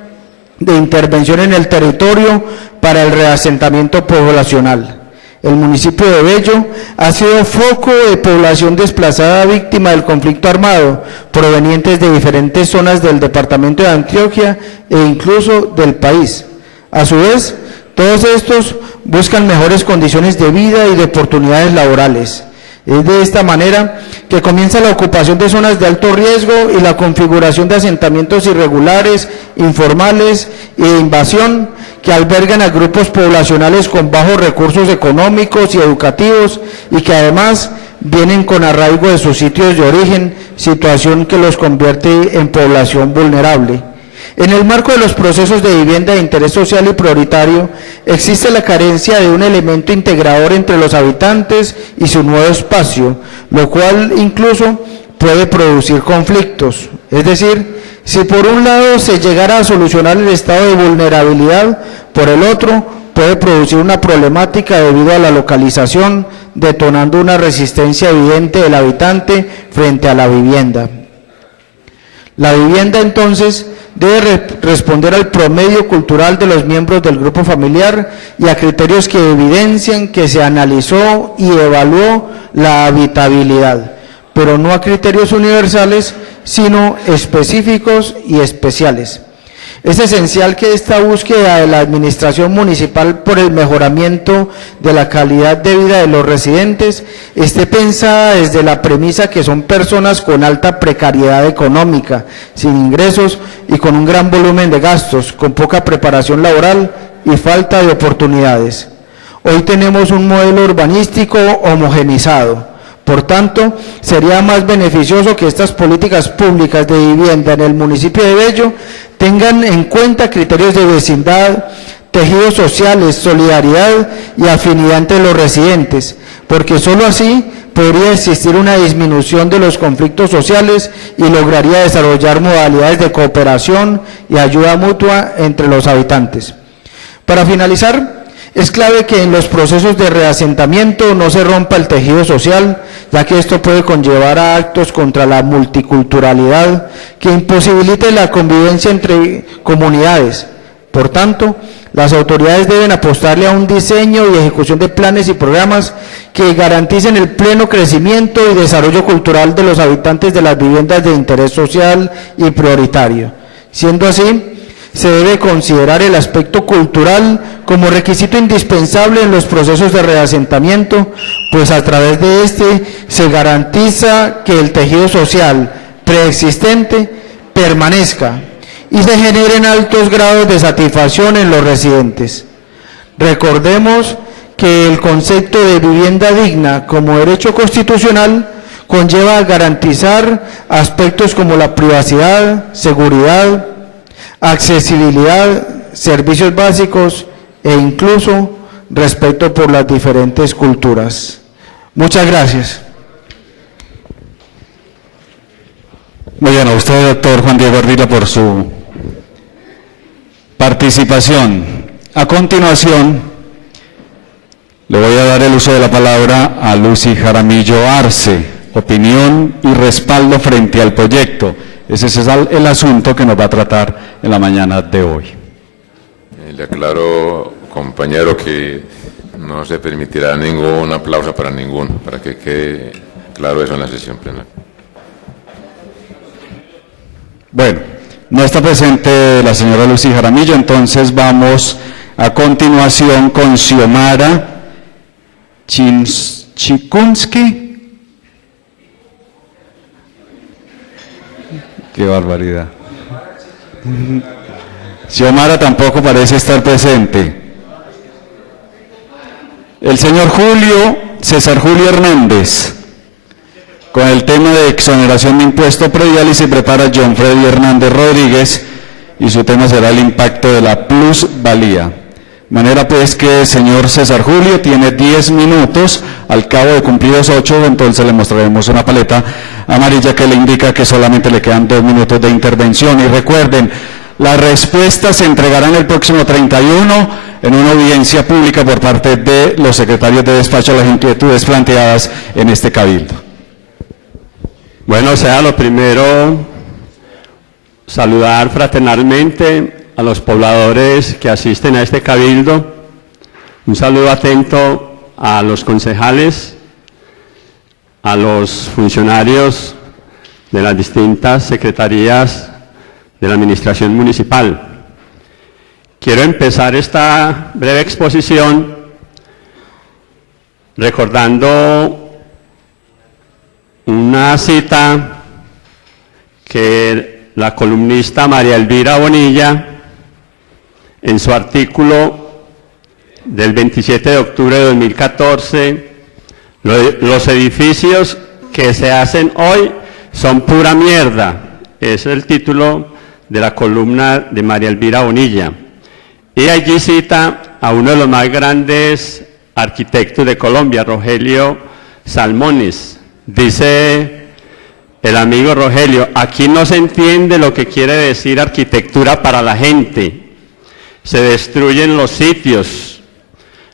de intervención en el territorio para el reasentamiento poblacional. El municipio de Bello ha sido foco de población desplazada víctima del conflicto armado, provenientes de diferentes zonas del departamento de Antioquia e incluso del país. A su vez, todos estos buscan mejores condiciones de vida y de oportunidades laborales. Es de esta manera que comienza la ocupación de zonas de alto riesgo y la configuración de asentamientos irregulares, informales e de invasión que albergan a grupos poblacionales con bajos recursos económicos y educativos y que además vienen con arraigo de sus sitios de origen, situación que los convierte en población vulnerable. En el marco de los procesos de vivienda de interés social y prioritario, existe la carencia de un elemento integrador entre los habitantes y su nuevo espacio, lo cual incluso puede producir conflictos. Es decir, si por un lado se llegara a solucionar el estado de vulnerabilidad, por el otro puede producir una problemática debido a la localización, detonando una resistencia evidente del habitante frente a la vivienda. La vivienda entonces debe responder al promedio cultural de los miembros del grupo familiar y a criterios que evidencien que se analizó y evaluó la habitabilidad, pero no a criterios universales, sino específicos y especiales. Es esencial que esta búsqueda de la administración municipal por el mejoramiento de la calidad de vida de los residentes esté pensada desde la premisa que son personas con alta precariedad económica, sin ingresos y con un gran volumen de gastos, con poca preparación laboral y falta de oportunidades. Hoy tenemos un modelo urbanístico homogenizado. Por tanto, sería más beneficioso que estas políticas públicas de vivienda en el municipio de Bello tengan en cuenta criterios de vecindad, tejidos sociales, solidaridad y afinidad entre los residentes, porque sólo así podría existir una disminución de los conflictos sociales y lograría desarrollar modalidades de cooperación y ayuda mutua entre los habitantes. Para finalizar, es clave que en los procesos de reasentamiento no se rompa el tejido social, ya que esto puede conllevar a actos contra la multiculturalidad que imposibilite la convivencia entre comunidades. Por tanto, las autoridades deben apostarle a un diseño y ejecución de planes y programas que garanticen el pleno crecimiento y desarrollo cultural de los habitantes de las viviendas de interés social y prioritario. Siendo así, se debe considerar el aspecto cultural como requisito indispensable en los procesos de reasentamiento, pues a través de este se garantiza que el tejido social preexistente permanezca y se generen altos grados de satisfacción en los residentes. Recordemos que el concepto de vivienda digna como derecho constitucional conlleva a garantizar aspectos como la privacidad, seguridad, accesibilidad, servicios básicos e incluso respeto por las diferentes culturas. Muchas gracias. Muy bien, a usted, doctor Juan Diego Ardila, por su participación. A continuación, le voy a dar el uso de la palabra a Lucy Jaramillo Arce, opinión y respaldo frente al proyecto. Ese es el asunto que nos va a tratar en la mañana de hoy. Le aclaro, compañero, que no se permitirá ningún aplauso para ninguno, para que quede claro eso en la sesión plenaria. Bueno, no está presente la señora Lucy Jaramillo, entonces vamos a continuación con Xiomara Chikunski. Qué barbaridad. Xiomara tampoco parece estar presente. El señor César Julio Hernández, con el tema de exoneración de impuesto predial, y se prepara John Freddy Hernández Rodríguez, y su tema será el impacto de la plusvalía. De manera pues que el señor César Julio tiene 10 minutos, al cabo de cumplidos 8, entonces le mostraremos una paleta amarilla que le indica que solamente le quedan 2 minutos de intervención. Y recuerden, las respuestas se entregarán el próximo 31 en una audiencia pública por parte de los secretarios de despacho a las inquietudes planteadas en este cabildo. Bueno, sea lo primero, saludar fraternalmente a los pobladores que asisten a este cabildo. Un saludo atento a los concejales, a los funcionarios de las distintas secretarías de la administración municipal. Quiero empezar esta breve exposición recordando una cita que la columnista María Elvira Bonilla, en su artículo del 27 de octubre de 2014, los edificios que se hacen hoy son pura mierda. Es el título de la columna de María Elvira Bonilla. Y allí cita a uno de los más grandes arquitectos de Colombia, Rogelio Salmones. Dice el amigo Rogelio, aquí no se entiende lo que quiere decir arquitectura para la gente. Se destruyen los sitios,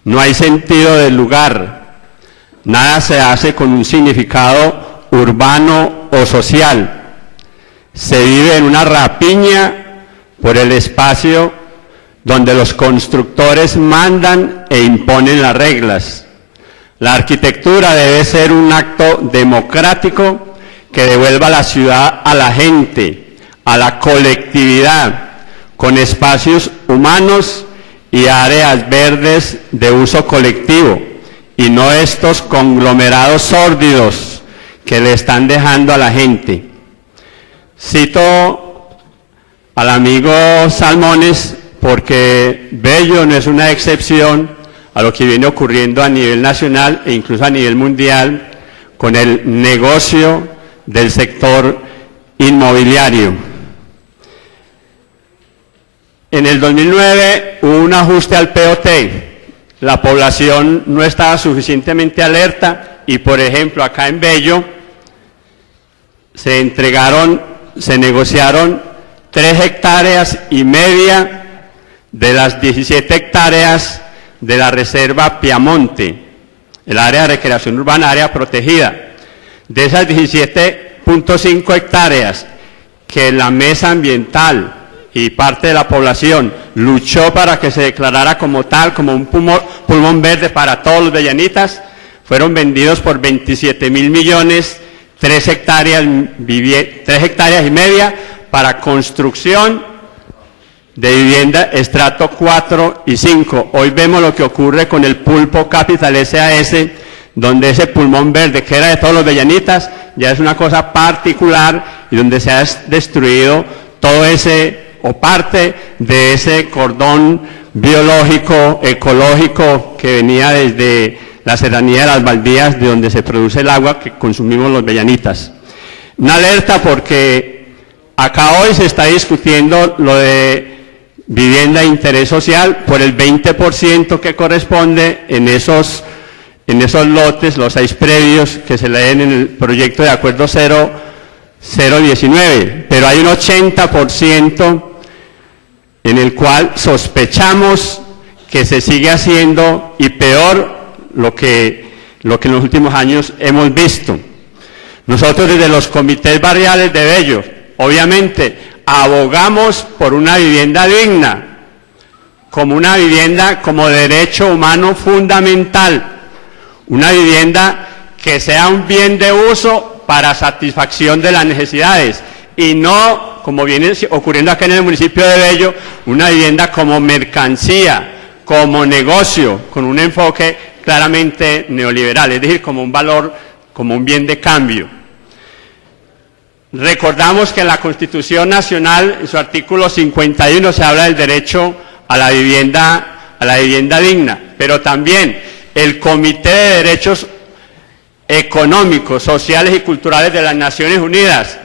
no hay sentido del lugar, nada se hace con un significado urbano o social. Se vive en una rapiña por el espacio donde los constructores mandan e imponen las reglas. La arquitectura debe ser un acto democrático que devuelva la ciudad a la gente, a la colectividad, con espacios humanos y áreas verdes de uso colectivo, y no estos conglomerados sórdidos que le están dejando a la gente. Cito al amigo Salmones porque Bello no es una excepción a lo que viene ocurriendo a nivel nacional e incluso a nivel mundial con el negocio del sector inmobiliario. En el 2009 hubo un ajuste al POT. La población no estaba suficientemente alerta y, por ejemplo, acá en Bello se negociaron 3,5 hectáreas de las 17 hectáreas de la Reserva Piamonte, el área de recreación urbana, área protegida. De esas 17,5 hectáreas que la mesa ambiental y parte de la población luchó para que se declarara como tal, como un pulmón verde para todos los bellanitas, fueron vendidos por 27.000 millones, 3,5 hectáreas para construcción de vivienda estrato 4 y 5. Hoy vemos lo que ocurre con el Pulpo Capital SAS, donde ese pulmón verde que era de todos los bellanitas ya es una cosa particular y donde se ha destruido todo ese o parte de ese cordón biológico, ecológico que venía desde la serranía de las Baldías, de donde se produce el agua que consumimos los bellanitas. Una alerta porque acá hoy se está discutiendo lo de vivienda de interés social por el 20% que corresponde en esos lotes, los 6 previos que se leen en el proyecto de acuerdo 019, pero hay un 80% en el cual sospechamos que se sigue haciendo y peor lo que en los últimos años hemos visto. Nosotros desde los comités barriales de Bello, obviamente, abogamos por una vivienda digna, como una vivienda como derecho humano fundamental, una vivienda que sea un bien de uso para satisfacción de las necesidades y no, como viene ocurriendo acá en el municipio de Bello, una vivienda como mercancía, como negocio, con un enfoque claramente neoliberal, es decir, como un valor, como un bien de cambio. Recordamos que en la Constitución Nacional, en su artículo 51, se habla del derecho a la vivienda digna, pero también el Comité de Derechos Económicos, Sociales y Culturales de las Naciones Unidas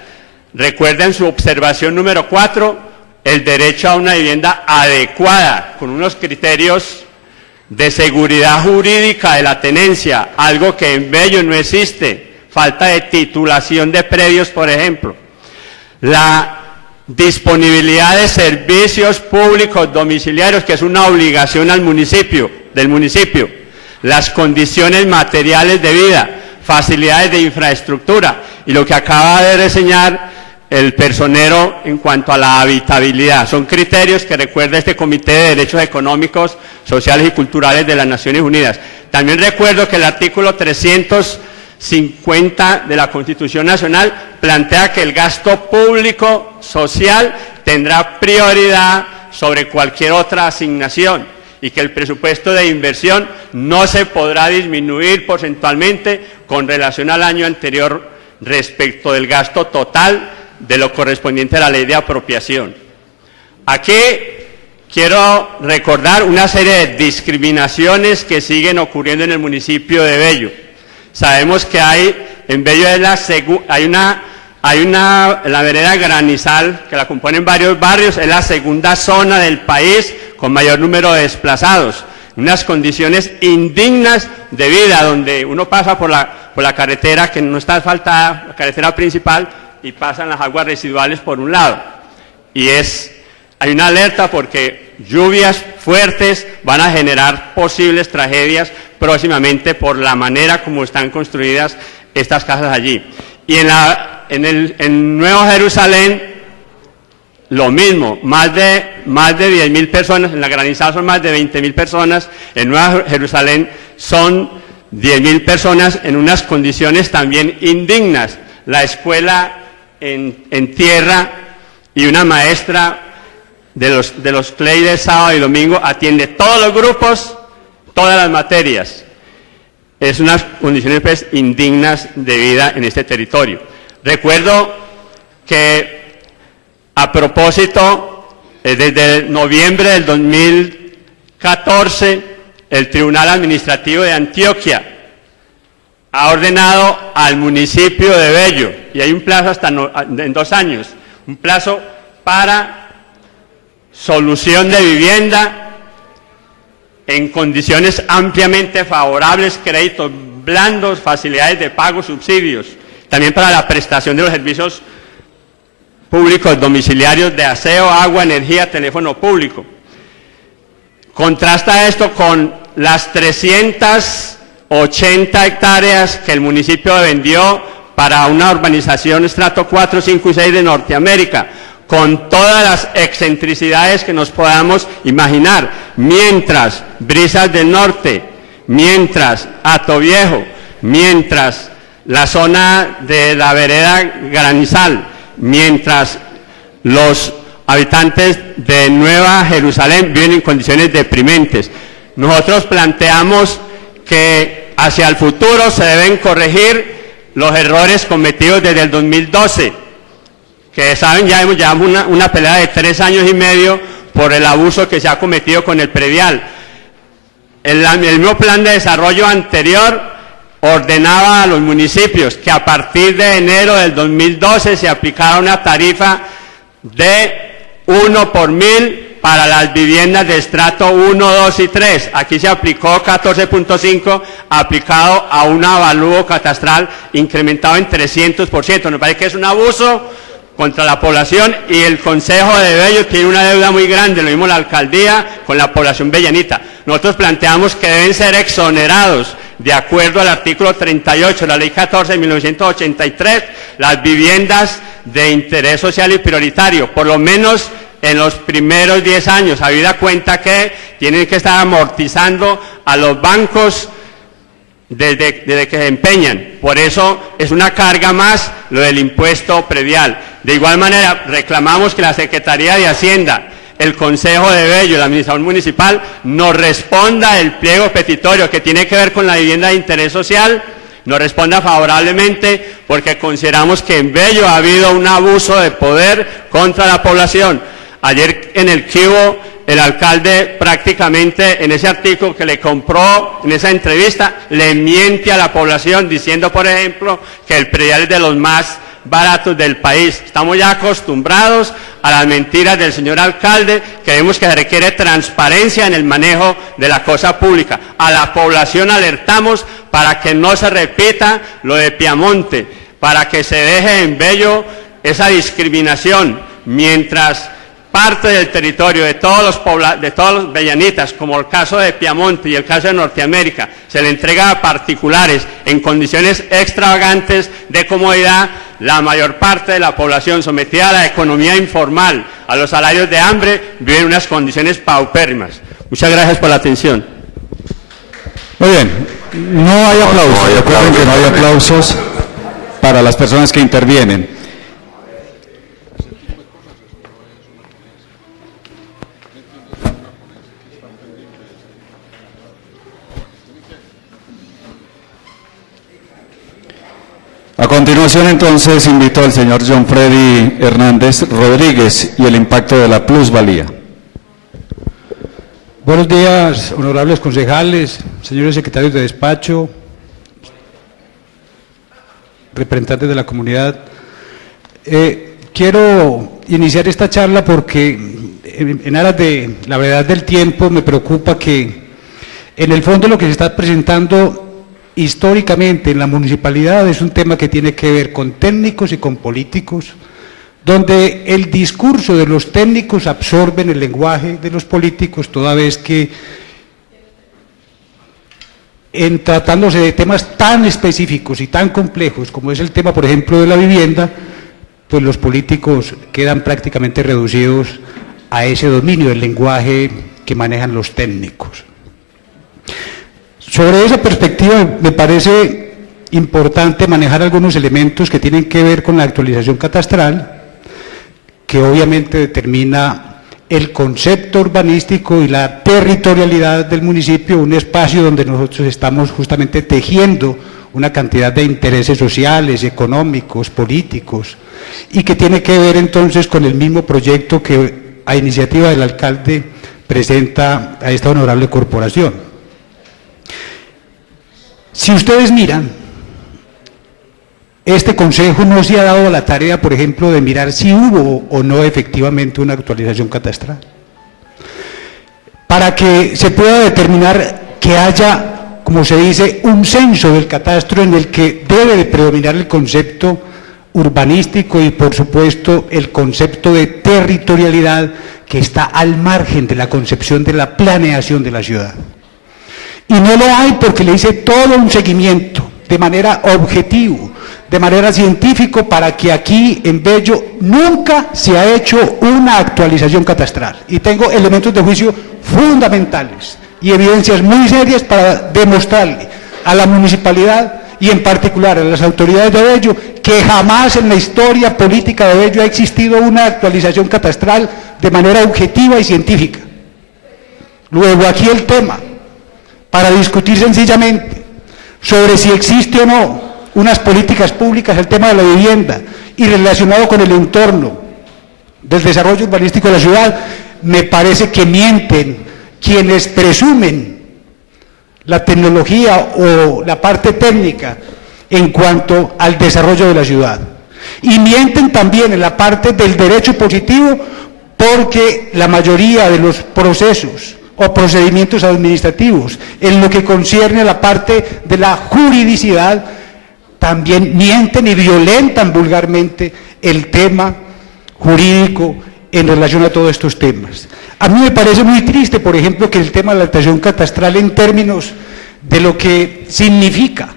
recuerda en su observación número 4 el derecho a una vivienda adecuada, con unos criterios de seguridad jurídica de la tenencia, algo que en Bello no existe, falta de titulación de predios, por ejemplo. La disponibilidad de servicios públicos domiciliarios, que es una obligación del municipio, las condiciones materiales de vida, facilidades de infraestructura y lo que acaba de reseñar el personero en cuanto a la habitabilidad. Son criterios que recuerda este Comité de Derechos Económicos, Sociales y Culturales de las Naciones Unidas. También recuerdo que el artículo 350 de la Constitución Nacional plantea que el gasto público social tendrá prioridad sobre cualquier otra asignación y que el presupuesto de inversión no se podrá disminuir porcentualmente con relación al año anterior respecto del gasto total de lo correspondiente a la ley de apropiación. Aquí quiero recordar una serie de discriminaciones que siguen ocurriendo en el municipio de Bello. Sabemos que en Bello la vereda Granizal, que la componen varios barrios, es la segunda zona del país con mayor número de desplazados. Unas condiciones indignas de vida, donde uno pasa por la carretera que no está asfaltada, la carretera principal, y pasan las aguas residuales por un lado. Hay una alerta porque lluvias fuertes van a generar posibles tragedias próximamente por la manera como están construidas estas casas allí. Y en Nuevo Jerusalén, lo mismo, más de 10.000 personas, en la Granizada son más de 20.000 personas, en Nueva Jerusalén son 10.000 personas en unas condiciones también indignas. La escuela en tierra y una maestra de los CLEI de sábado y domingo, atiende todos los grupos, todas las materias. Es unas condiciones pues indignas de vida en este territorio. Recuerdo que a propósito, desde noviembre del 2014, el Tribunal Administrativo de Antioquia ha ordenado al municipio de Bello, y hay un plazo en 2 años, un plazo para solución de vivienda en condiciones ampliamente favorables, créditos blandos, facilidades de pago, subsidios, también para la prestación de los servicios públicos domiciliarios de aseo, agua, energía, teléfono público. Contrasta esto con las 380 hectáreas que el municipio vendió para una urbanización estrato 4, 5 y 6 de Norteamérica, con todas las excentricidades que nos podamos imaginar, mientras Brisas del Norte, mientras Hatoviejo, mientras la zona de la vereda Granizal, mientras los habitantes de Nueva Jerusalén viven en condiciones deprimentes. Nosotros planteamos que hacia el futuro se deben corregir los errores cometidos desde el 2012, que saben, ya llevamos una pelea de 3 años y medio por el abuso que se ha cometido con el predial. El mismo plan de desarrollo anterior ordenaba a los municipios que a partir de enero del 2012 se aplicara una tarifa de 1 por 1000 para las viviendas de estrato 1, 2 y 3. Aquí se aplicó 14.5, aplicado a un avalúo catastral incrementado en 300%. Nos parece que es un abuso contra la población, y el Consejo de Bello tiene una deuda muy grande, lo mismo la alcaldía con la población bellanita. Nosotros planteamos que deben ser exonerados, de acuerdo al artículo 38 de la Ley 14 de 1983, las viviendas de interés social y prioritario, por lo menos en los primeros 10 años, habida cuenta que tienen que estar amortizando a los bancos desde que se empeñan. Por eso es una carga más lo del impuesto predial. De igual manera, reclamamos que la Secretaría de Hacienda, el Consejo de Bello, la Administración Municipal, nos responda el pliego petitorio que tiene que ver con la vivienda de interés social, nos responda favorablemente, porque consideramos que en Bello ha habido un abuso de poder contra la población. Ayer en el Kibo, el alcalde prácticamente en ese artículo que le compró, en esa entrevista, le miente a la población diciendo, por ejemplo, que el predial es de los más baratos del país. Estamos ya acostumbrados a las mentiras del señor alcalde. Creemos que se requiere transparencia en el manejo de la cosa pública. A la población alertamos para que no se repita lo de Piamonte, para que se deje en Bello esa discriminación, mientras parte del territorio de todos los bellanitas, como el caso de Piamonte y el caso de Norteamérica, se le entrega a particulares en condiciones extravagantes de comodidad. La mayor parte de la población sometida a la economía informal, a los salarios de hambre, vive en unas condiciones paupérrimas. Muchas gracias por la atención. Muy bien, no hay aplausos, recuerden que no hay aplausos para las personas que intervienen. A continuación, entonces, invito al señor John Freddy Hernández Rodríguez y el impacto de la plusvalía. Buenos días, honorables concejales, señores secretarios de despacho, representantes de la comunidad. Quiero iniciar esta charla porque, en aras de la brevedad del tiempo, me preocupa que, en el fondo, lo que se está presentando históricamente en la municipalidad es un tema que tiene que ver con técnicos y con políticos, donde el discurso de los técnicos absorben el lenguaje de los políticos, toda vez que, en tratándose de temas tan específicos y tan complejos como es el tema, por ejemplo, de la vivienda, pues los políticos quedan prácticamente reducidos a ese dominio del lenguaje que manejan los técnicos. Sobre esa perspectiva me parece importante manejar algunos elementos que tienen que ver con la actualización catastral, que obviamente determina el concepto urbanístico y la territorialidad del municipio, un espacio donde nosotros estamos justamente tejiendo una cantidad de intereses sociales, económicos, políticos, y que tiene que ver entonces con el mismo proyecto que a iniciativa del alcalde presenta a esta honorable corporación. Si ustedes miran, este consejo no se ha dado la tarea, por ejemplo, de mirar si hubo o no efectivamente una actualización catastral, para que se pueda determinar que haya, como se dice, un censo del catastro en el que debe de predominar el concepto urbanístico y, por supuesto, el concepto de territorialidad que está al margen de la concepción de la planeación de la ciudad. Y no lo hay porque le hice todo un seguimiento de manera objetiva, de manera científica, para que aquí en Bello nunca se ha hecho una actualización catastral. Y tengo elementos de juicio fundamentales y evidencias muy serias para demostrarle a la municipalidad y en particular a las autoridades de Bello que jamás en la historia política de Bello ha existido una actualización catastral de manera objetiva y científica. Luego aquí el tema, para discutir sencillamente sobre si existe o no unas políticas públicas, el tema de la vivienda y relacionado con el entorno del desarrollo urbanístico de la ciudad, me parece que mienten quienes presumen la tecnología o la parte técnica en cuanto al desarrollo de la ciudad. Y mienten también en la parte del derecho positivo, porque la mayoría de los procesos o procedimientos administrativos en lo que concierne a la parte de la juridicidad también mienten y violentan vulgarmente el tema jurídico en relación a todos estos temas. A mí me parece muy triste, por ejemplo, que el tema de la alteración catastral en términos de lo que significa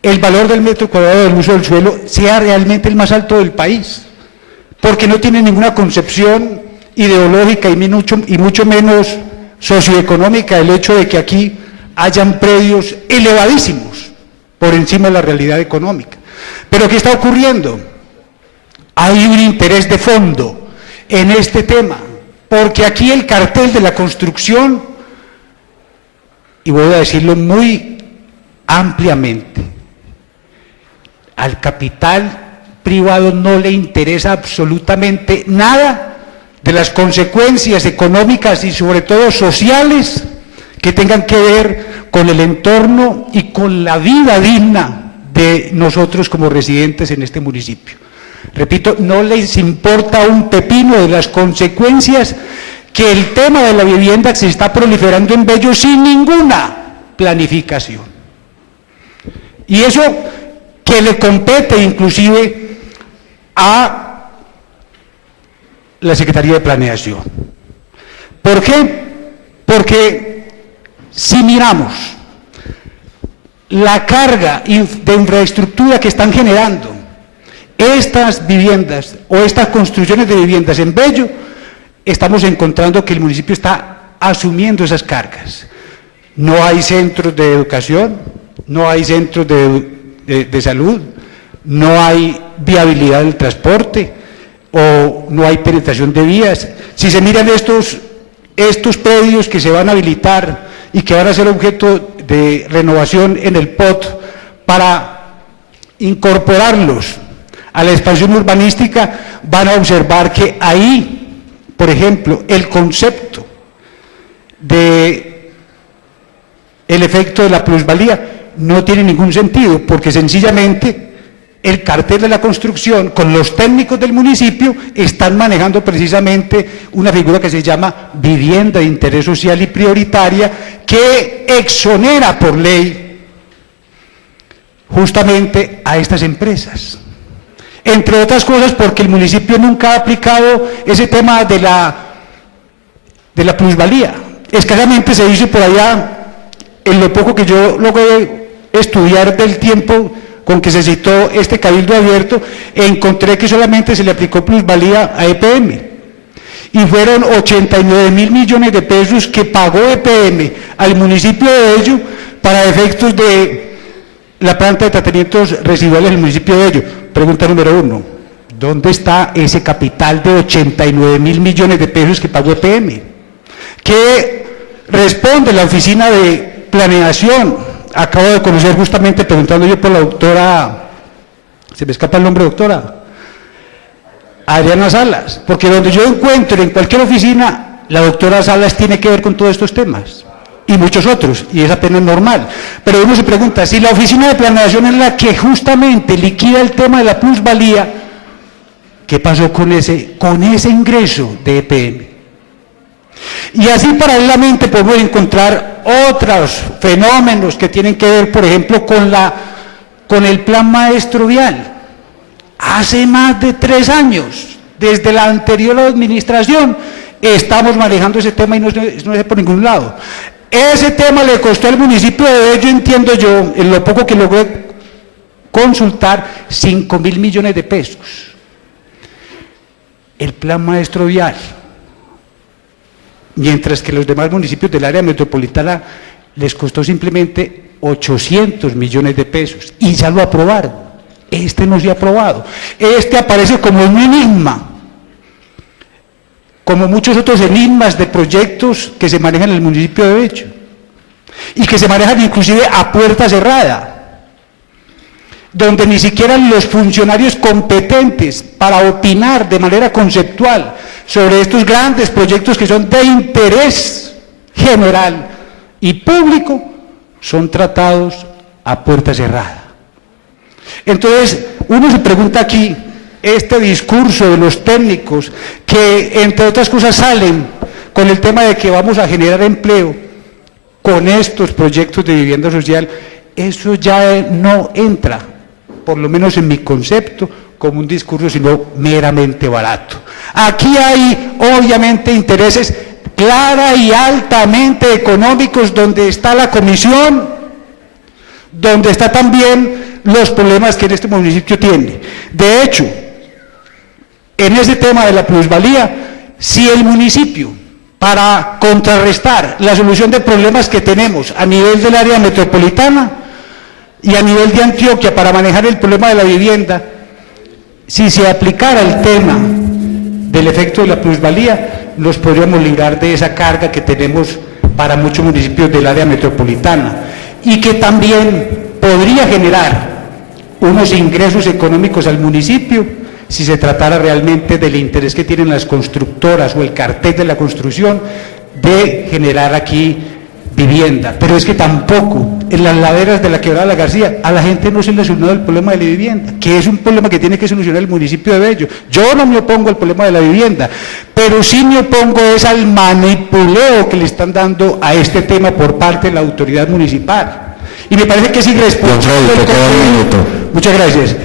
el valor del metro cuadrado del uso del suelo sea realmente el más alto del país, porque no tiene ninguna concepción ideológica y mucho menos socioeconómica el hecho de que aquí hayan predios elevadísimos por encima de la realidad económica. Pero ¿qué está ocurriendo? Hay un interés de fondo en este tema, porque aquí el cartel de la construcción, y voy a decirlo muy ampliamente, al capital privado no le interesa absolutamente nada de las consecuencias económicas y sobre todo sociales que tengan que ver con el entorno y con la vida digna de nosotros como residentes en este municipio. Repito, no les importa un pepino de las consecuencias que el tema de la vivienda se está proliferando en Bello sin ninguna planificación. Y eso que le compete inclusive a la Secretaría de Planeación. ¿Por qué? Porque si miramos la carga de infraestructura que están generando estas viviendas o estas construcciones de viviendas en Bello, estamos encontrando que el municipio está asumiendo esas cargas. No hay centros de educación, no hay centros de salud, no hay viabilidad del transporte o no hay penetración de vías. Si se miran estos predios que se van a habilitar y que van a ser objeto de renovación en el POT para incorporarlos a la expansión urbanística, van a observar que ahí, por ejemplo, el concepto de el efecto de la plusvalía no tiene ningún sentido, porque sencillamente el cartel de la construcción con los técnicos del municipio están manejando precisamente una figura que se llama vivienda de interés social y prioritaria, que exonera por ley justamente a estas empresas. Entre otras cosas porque el municipio nunca ha aplicado ese tema de la plusvalía. Escasamente se dice por allá, en lo poco que yo logré estudiar del tiempo con que se citó este cabildo abierto, encontré que solamente se le aplicó plusvalía a EPM. Y fueron 89.000 millones de pesos que pagó EPM al municipio de Bello para efectos de la planta de tratamientos residuales del municipio de Bello. Pregunta número 1. ¿dónde está ese capital de 89.000 millones de pesos que pagó EPM? ¿Qué responde la oficina de planeación? Acabo de conocer justamente, preguntando yo por la doctora, se me escapa el nombre, doctora, Adriana Salas, porque donde yo encuentro en cualquier oficina, la doctora Salas tiene que ver con todos estos temas, y muchos otros, y es apenas normal. Pero uno se pregunta, si la oficina de planeación es la que justamente liquida el tema de la plusvalía, ¿qué pasó con ese ingreso de EPM? Y así paralelamente podemos encontrar otros fenómenos que tienen que ver, por ejemplo, con el plan maestro vial. Hace más de 3 años, desde la anterior administración, estamos manejando ese tema y no es por ningún lado. Ese tema le costó al municipio de Bello, entiendo yo, en lo poco que logré consultar, 5.000 millones de pesos. El plan maestro vial. Mientras que los demás municipios del área metropolitana les costó simplemente 800 millones de pesos y ya lo aprobaron. Este no se ha aprobado. Este aparece como un enigma, como muchos otros enigmas de proyectos que se manejan en el municipio de Bello y que se manejan inclusive a puerta cerrada, donde ni siquiera los funcionarios competentes para opinar de manera conceptual sobre estos grandes proyectos que son de interés general y público, son tratados a puerta cerrada. Entonces, uno se pregunta aquí, este discurso de los técnicos, que entre otras cosas salen con el tema de que vamos a generar empleo con estos proyectos de vivienda social, eso ya no entra, por lo menos en mi concepto, como un discurso, sino meramente barato. Aquí hay, obviamente, intereses clara y altamente económicos, donde está la comisión, donde está también los problemas que en este municipio tiene. De hecho, en ese tema de la plusvalía, si el municipio, para contrarrestar la solución de problemas que tenemos a nivel del área metropolitana y a nivel de Antioquia, para manejar el problema de la vivienda, si se aplicara el tema del efecto de la plusvalía, nos podríamos librar de esa carga que tenemos para muchos municipios del área metropolitana y que también podría generar unos ingresos económicos al municipio si se tratara realmente del interés que tienen las constructoras o el cartel de la construcción de generar aquí vivienda. Pero es que tampoco en las laderas de la Quebrada de la García a la gente no se le ha solucionado el problema de la vivienda, que es un problema que tiene que solucionar el municipio de Bello. Yo no me opongo al problema de la vivienda, pero sí me opongo es al manipuleo que le están dando a este tema por parte de la autoridad municipal. Y me parece que es irresponsable. Muchas gracias.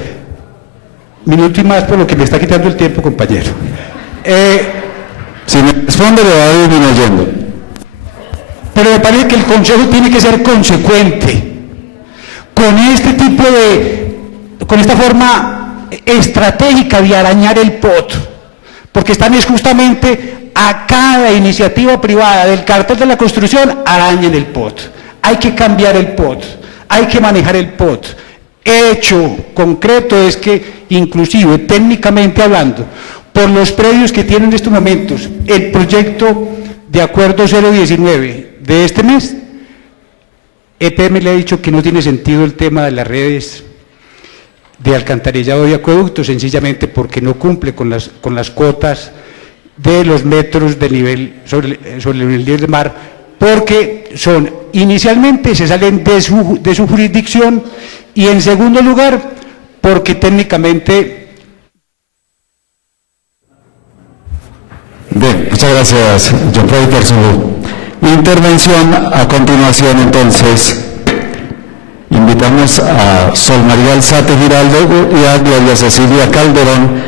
Minuto y más por lo que me está quitando el tiempo, compañero. Si me responde, le va disminuyendo. Pero me parece que el Consejo tiene que ser consecuente con este tipo con esta forma estratégica de arañar el pot, porque están justamente a cada iniciativa privada del cartel de la construcción, arañen el pot. Hay que cambiar el pot, hay que manejar el pot. Hecho concreto es que, inclusive técnicamente hablando, por los predios que tienen en estos momentos, el proyecto de acuerdo 019 de este mes, EPM le ha dicho que no tiene sentido el tema de las redes de alcantarillado y acueducto, sencillamente porque no cumple con las cuotas de los metros de nivel sobre el nivel del mar, porque inicialmente se salen de su jurisdicción, y en segundo lugar, porque técnicamente... Bien, muchas gracias, John Freddy, por su intervención. A continuación, entonces, invitamos a Sol María Alzate Giraldo y a Gloria Cecilia Calderón,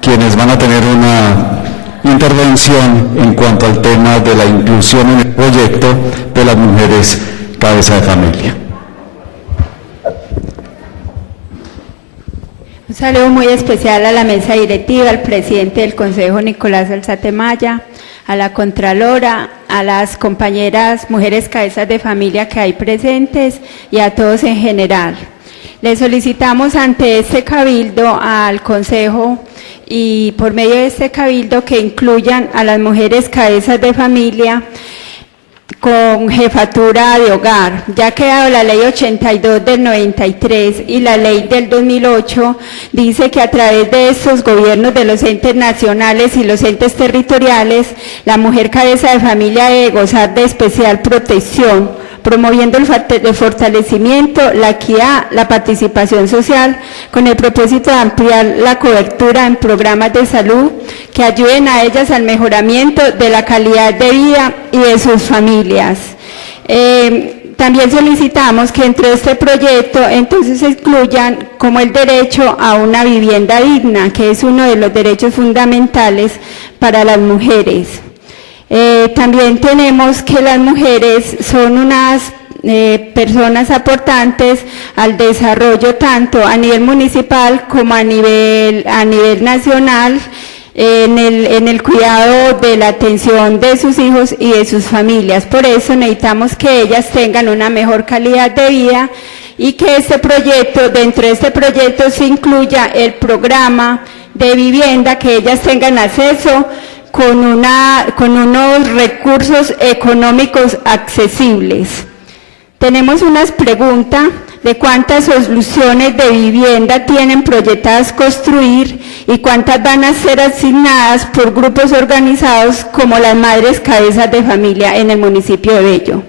quienes van a tener una intervención en cuanto al tema de la inclusión en el proyecto de las mujeres cabeza de familia. Un saludo muy especial a la mesa directiva, al presidente del Consejo, Nicolás Alzate Maya, a la Contralora, a las compañeras mujeres cabezas de familia que hay presentes y a todos en general. Le solicitamos ante este cabildo al Consejo y por medio de este cabildo que incluyan a las mujeres cabezas de familia con jefatura de hogar. Ya ha quedado la ley 82 del 93 y la ley del 2008 dice que a través de estos gobiernos de los entes nacionales y los entes territoriales, la mujer cabeza de familia debe gozar de especial protección, promoviendo el fortalecimiento, la equidad, la participación social, con el propósito de ampliar la cobertura en programas de salud que ayuden a ellas al mejoramiento de la calidad de vida y de sus familias. También solicitamos que entre este proyecto entonces se incluyan como el derecho a una vivienda digna, que es uno de los derechos fundamentales para las mujeres. También tenemos que las mujeres son unas personas aportantes al desarrollo tanto a nivel municipal como a nivel nacional en el cuidado de la atención de sus hijos y de sus familias. Por eso necesitamos que ellas tengan una mejor calidad de vida y que dentro de este proyecto se incluya el programa de vivienda, que ellas tengan acceso con unos recursos económicos accesibles. Tenemos unas preguntas de cuántas soluciones de vivienda tienen proyectadas construir y cuántas van a ser asignadas por grupos organizados como las Madres Cabezas de Familia en el municipio de Bello.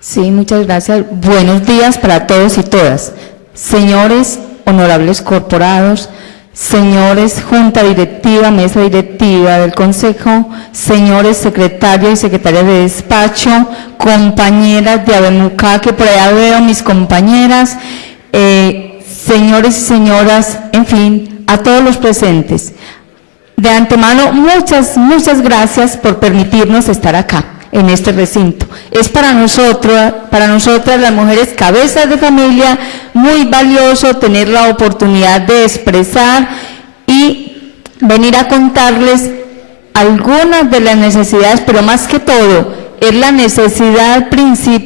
Sí, muchas gracias. Buenos días para todos y todas. Señores honorables corporados, señores Junta Directiva, Mesa Directiva del Consejo, señores secretarios y secretarias de despacho, compañeras de ABEMUCA, que por allá veo mis compañeras, señores y señoras, en fin, a todos los presentes. De antemano, muchas gracias por permitirnos estar acá, en este recinto. Es para nosotras las mujeres cabezas de familia, muy valioso tener la oportunidad de expresar y venir a contarles algunas de las necesidades, pero más que todo, es la necesidad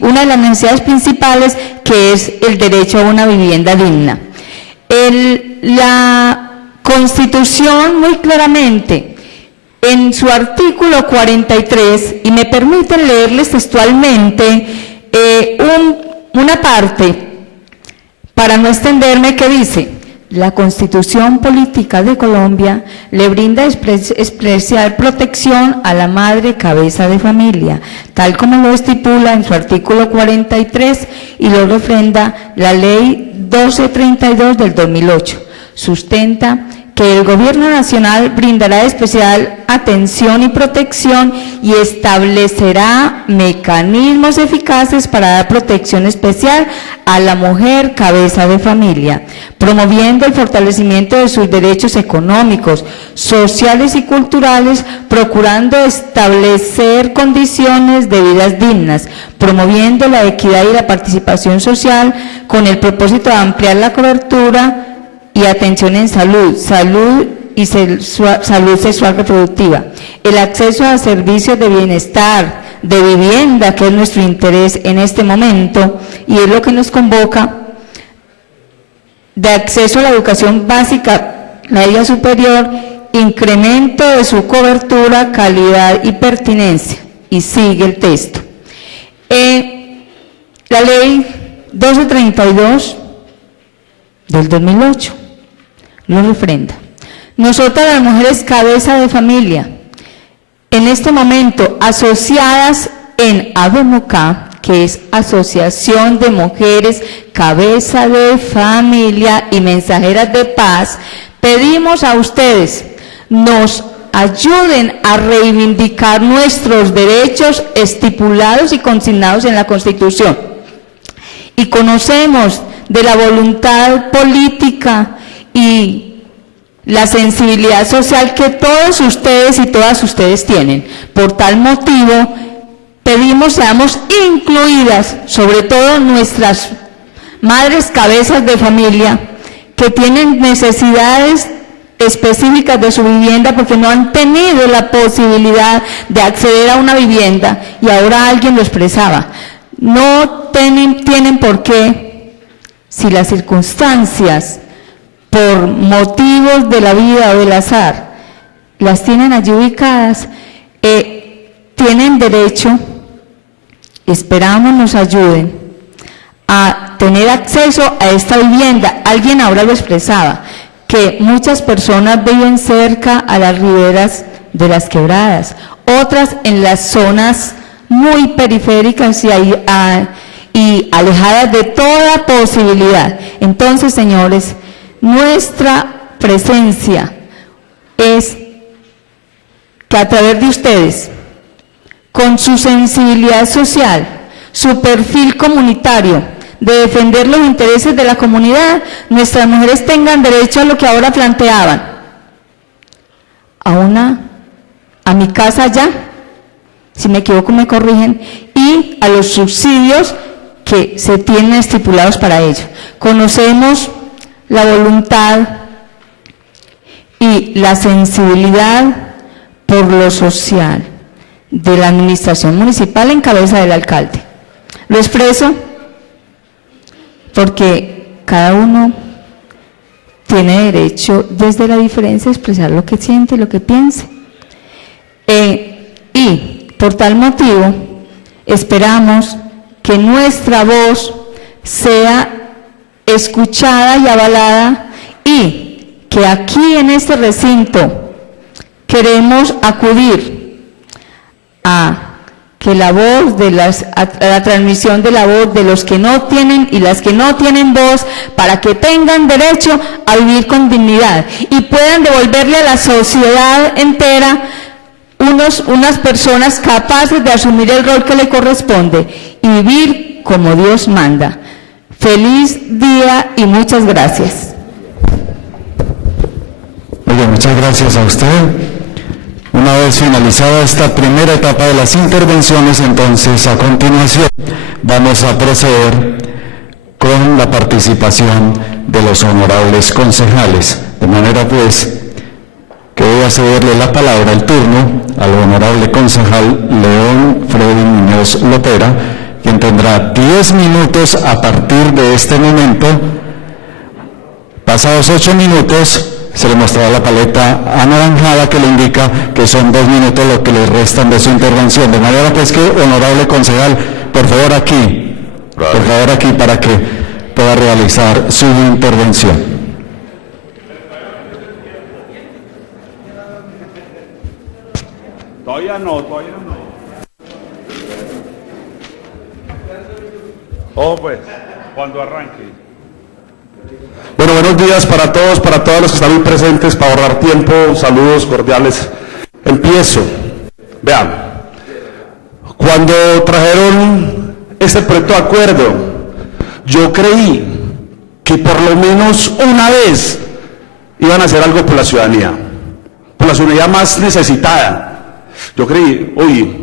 una de las necesidades principales, que es el derecho a una vivienda digna. La Constitución muy claramente, en su artículo 43, y me permiten leerles textualmente una parte, para no extenderme, que dice: la Constitución Política de Colombia le brinda especial protección a la madre cabeza de familia, tal como lo estipula en su artículo 43 y lo refrenda la Ley 1232 del 2008. Sustenta que el Gobierno Nacional brindará especial atención y protección y establecerá mecanismos eficaces para dar protección especial a la mujer cabeza de familia, promoviendo el fortalecimiento de sus derechos económicos, sociales y culturales, procurando establecer condiciones de vidas dignas, promoviendo la equidad y la participación social con el propósito de ampliar la cobertura y atención en salud y salud sexual reproductiva, el acceso a servicios de bienestar, de vivienda, que es nuestro interés en este momento y es lo que nos convoca, de acceso a la educación básica, media superior, incremento de su cobertura, calidad y pertinencia. Y sigue el texto. La ley 1232 del 2008 lo refrenda. Nosotras las mujeres cabeza de familia, en este momento asociadas en ABEMUCA, que es Asociación de Mujeres Cabeza de Familia y Mensajeras de Paz, pedimos a ustedes nos ayuden a reivindicar nuestros derechos estipulados y consignados en la Constitución. Y conocemos de la voluntad política y la sensibilidad social que todos ustedes y todas ustedes tienen. Por tal motivo, pedimos seamos incluidas, sobre todo nuestras madres cabezas de familia, que tienen necesidades específicas de su vivienda porque no han tenido la posibilidad de acceder a una vivienda, y ahora alguien lo expresaba, no tienen por qué, si las circunstancias por motivos de la vida o del azar, las tienen allí ubicadas, tienen derecho, esperamos nos ayuden a tener acceso a esta vivienda. Alguien ahora lo expresaba, que muchas personas viven cerca a las riberas de las quebradas, otras en las zonas muy periféricas y alejadas de toda posibilidad. Entonces, señores, nuestra presencia es que a través de ustedes, con su sensibilidad social, su perfil comunitario, de defender los intereses de la comunidad, nuestras mujeres tengan derecho a lo que ahora planteaban, a mi casa ya, si me equivoco me corrigen, y a los subsidios que se tienen estipulados para ello. Conocemos la voluntad y la sensibilidad por lo social de la administración municipal en cabeza del alcalde. Lo expreso porque cada uno tiene derecho desde la diferencia a expresar lo que siente y lo que piense. Y por tal motivo esperamos que nuestra voz sea escuchada y avalada, y que aquí en este recinto queremos acudir a que la voz de la transmisión de la voz de los que no tienen y las que no tienen voz, para que tengan derecho a vivir con dignidad y puedan devolverle a la sociedad entera unas personas capaces de asumir el rol que le corresponde y vivir como Dios manda. Feliz día y muchas gracias. Oye, muchas gracias a usted. Una vez finalizada esta primera etapa de las intervenciones, entonces a continuación vamos a proceder con la participación de los honorables concejales. De manera pues que voy a cederle la palabra, el turno, al honorable concejal León Freddy Muñoz Lopera, quien tendrá 10 minutos a partir de este momento. Pasados 8 minutos, se le mostrará la paleta anaranjada que le indica que son 2 minutos lo que le restan de su intervención. De manera pues que, honorable concejal, por favor aquí para que pueda realizar su intervención. Todavía no. Oh, pues, cuando arranque. Bueno, buenos días para todos, para todos los que están muy presentes, para ahorrar tiempo, saludos cordiales. Empiezo. Vean, cuando trajeron este proyecto de acuerdo, yo creí que por lo menos una vez iban a hacer algo por la ciudadanía más necesitada. Yo creí,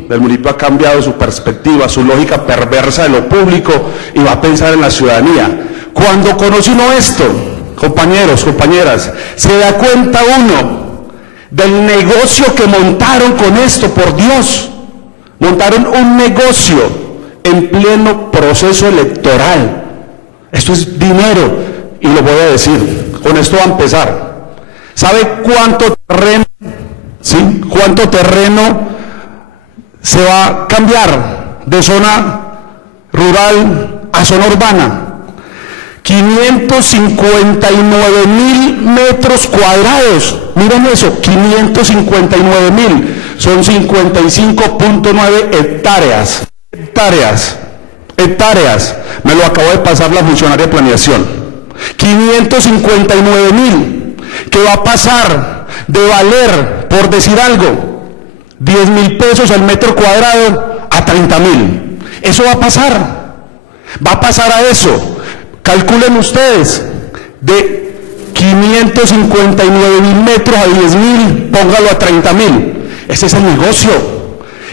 el municipio ha cambiado su perspectiva, su lógica perversa de lo público y va a pensar en la ciudadanía. Cuando conoce uno esto, compañeros, compañeras, se da cuenta uno del negocio que montaron con esto, por Dios. Montaron un negocio en pleno proceso electoral. Esto es dinero, y lo voy a decir, con esto va a empezar. ¿Sabe cuánto terreno, cuánto terreno se va a cambiar de zona rural a zona urbana? 559.000 metros cuadrados. Miren eso, 559.000. Son 55.9 hectáreas. Hectáreas. Me lo acabo de pasar la funcionaria de planeación. 559.000. ¿Qué va a pasar de valer, por decir algo, 10.000 pesos al metro cuadrado a 30.000? Eso va a pasar. Va a pasar a eso. Calculen ustedes, de 559.000 metros a 10.000, póngalo a 30.000. Ese es el negocio.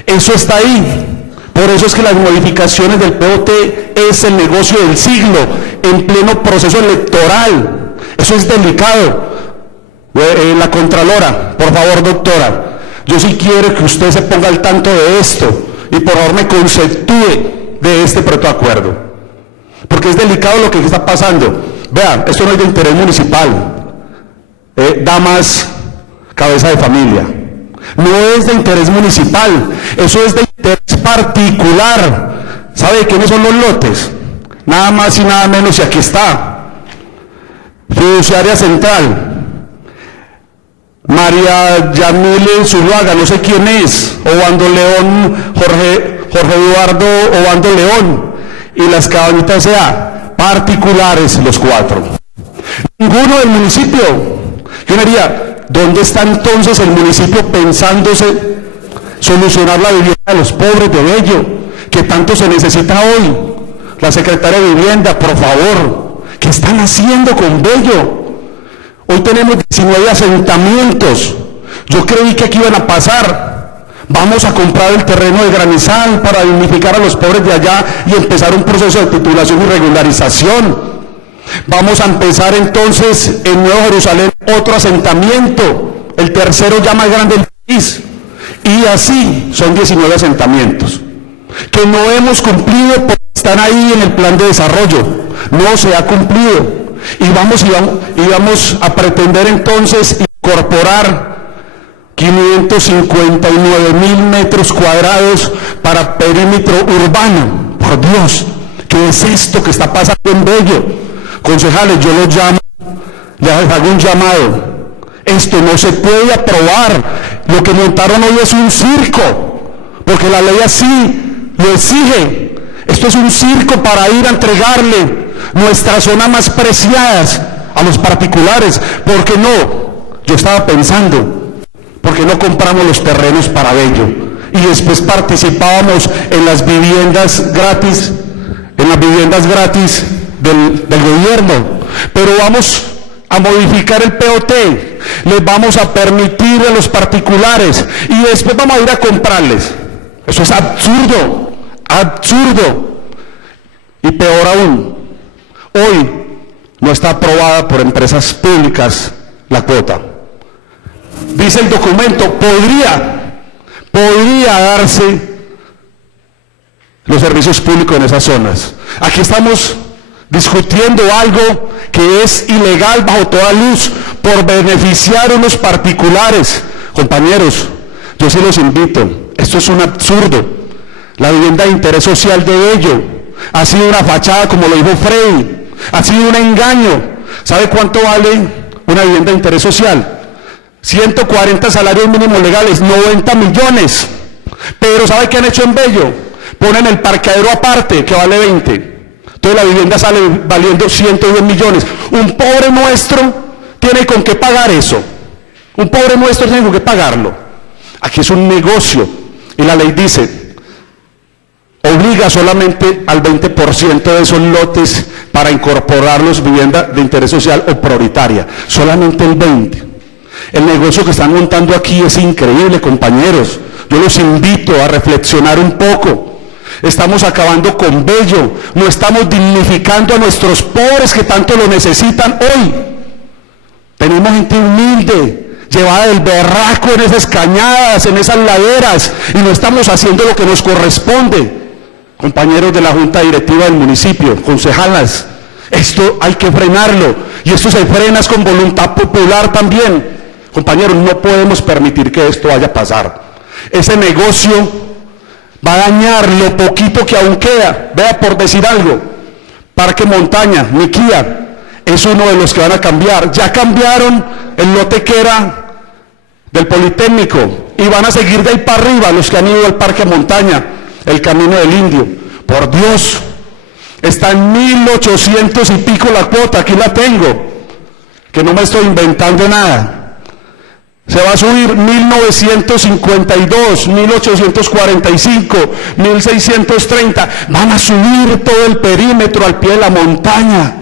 Eso está ahí. Por eso es que las modificaciones del POT es el negocio del siglo, en pleno proceso electoral. Eso es delicado. La Contralora, por favor, doctora, yo sí quiero que usted se ponga al tanto de esto y por favor me conceptúe de este proyecto de acuerdo. Porque es delicado lo que está pasando. Vean, esto no es de interés municipal, damas cabeza de familia. No es de interés municipal, eso es de interés particular. ¿Sabe de quiénes son los lotes? Nada más y nada menos, y aquí está. Fiduciaria Central, María Yamile Zuluaga, no sé quién es, Obando León, Jorge Eduardo Obando León, y las Cabañitas S.A., particulares los 4. Ninguno del municipio. Yo diría, ¿dónde está entonces el municipio pensándose solucionar la vivienda de los pobres de Bello, que tanto se necesita hoy? La secretaria de Vivienda, por favor, ¿qué están haciendo con Bello? Hoy tenemos 19 asentamientos. Yo creí que aquí iban a pasar. Vamos a comprar el terreno de Granizal para dignificar a los pobres de allá y empezar un proceso de titulación y regularización. Vamos a empezar entonces en Nuevo Jerusalén otro asentamiento, el tercero ya más grande del país. Y así son 19 asentamientos que no hemos cumplido porque están ahí en el plan de desarrollo. No se ha cumplido. Y vamos a pretender entonces incorporar 559.000 metros cuadrados para perímetro urbano. Por Dios, ¿qué es esto que está pasando en Bello? Concejales, yo los llamo, les hago un llamado. Esto no se puede aprobar. Lo que montaron hoy es un circo, porque la ley así lo exige. Esto es un circo para ir a entregarle nuestras zonas más preciadas a los particulares. ¿Por qué no? Yo estaba pensando, ¿por qué no compramos los terrenos para Bello? Y después participábamos en las viviendas gratis, del gobierno. Pero vamos a modificar el POT, les vamos a permitir a los particulares y después vamos a ir a comprarles. Eso es absurdo, absurdo. Y peor aún, hoy no está aprobada por empresas públicas la cuota. Dice el documento, podría darse los servicios públicos en esas zonas. Aquí estamos discutiendo algo que es ilegal bajo toda luz por beneficiar a unos particulares. Compañeros, yo sí los invito, esto es un absurdo. La vivienda de interés social de Bello ha sido una fachada, como lo dijo Freddy, ha sido un engaño. ¿Sabe cuánto vale una vivienda de interés social? 140 salarios mínimos legales, 90 millones. Pero ¿sabe qué han hecho en Bello? Ponen el parqueadero aparte, que vale 20. Entonces la vivienda sale valiendo 110 millones. Un pobre nuestro tiene con qué pagar eso. Un pobre nuestro tiene con qué pagarlo. Aquí es un negocio. Y la ley dice, obliga solamente al 20% de esos lotes para incorporarlos vivienda de interés social o prioritaria. Solamente el 20%. El negocio que están montando aquí es increíble, compañeros. Yo los invito a reflexionar un poco. Estamos acabando con Bello, no estamos dignificando a nuestros pobres que tanto lo necesitan hoy. Tenemos gente humilde, llevada del berraco en esas cañadas, en esas laderas, y no estamos haciendo lo que nos corresponde. Compañeros de la Junta Directiva del municipio, concejalas, esto hay que frenarlo, y esto se frena con voluntad popular también. Compañeros, no podemos permitir que esto vaya a pasar. Ese negocio va a dañar lo poquito que aún queda. Vea, por decir algo, Parque Montaña, Miquía, es uno de los que van a cambiar. Ya cambiaron el lote que era del Politécnico y van a seguir de ahí para arriba los que han ido al Parque Montaña, el Camino del Indio. Por Dios, está en 1.800 y pico la cuota, aquí la tengo, que no me estoy inventando nada. Se va a subir 1.952, 1.845, 1.630. Van a subir todo el perímetro al pie de la montaña.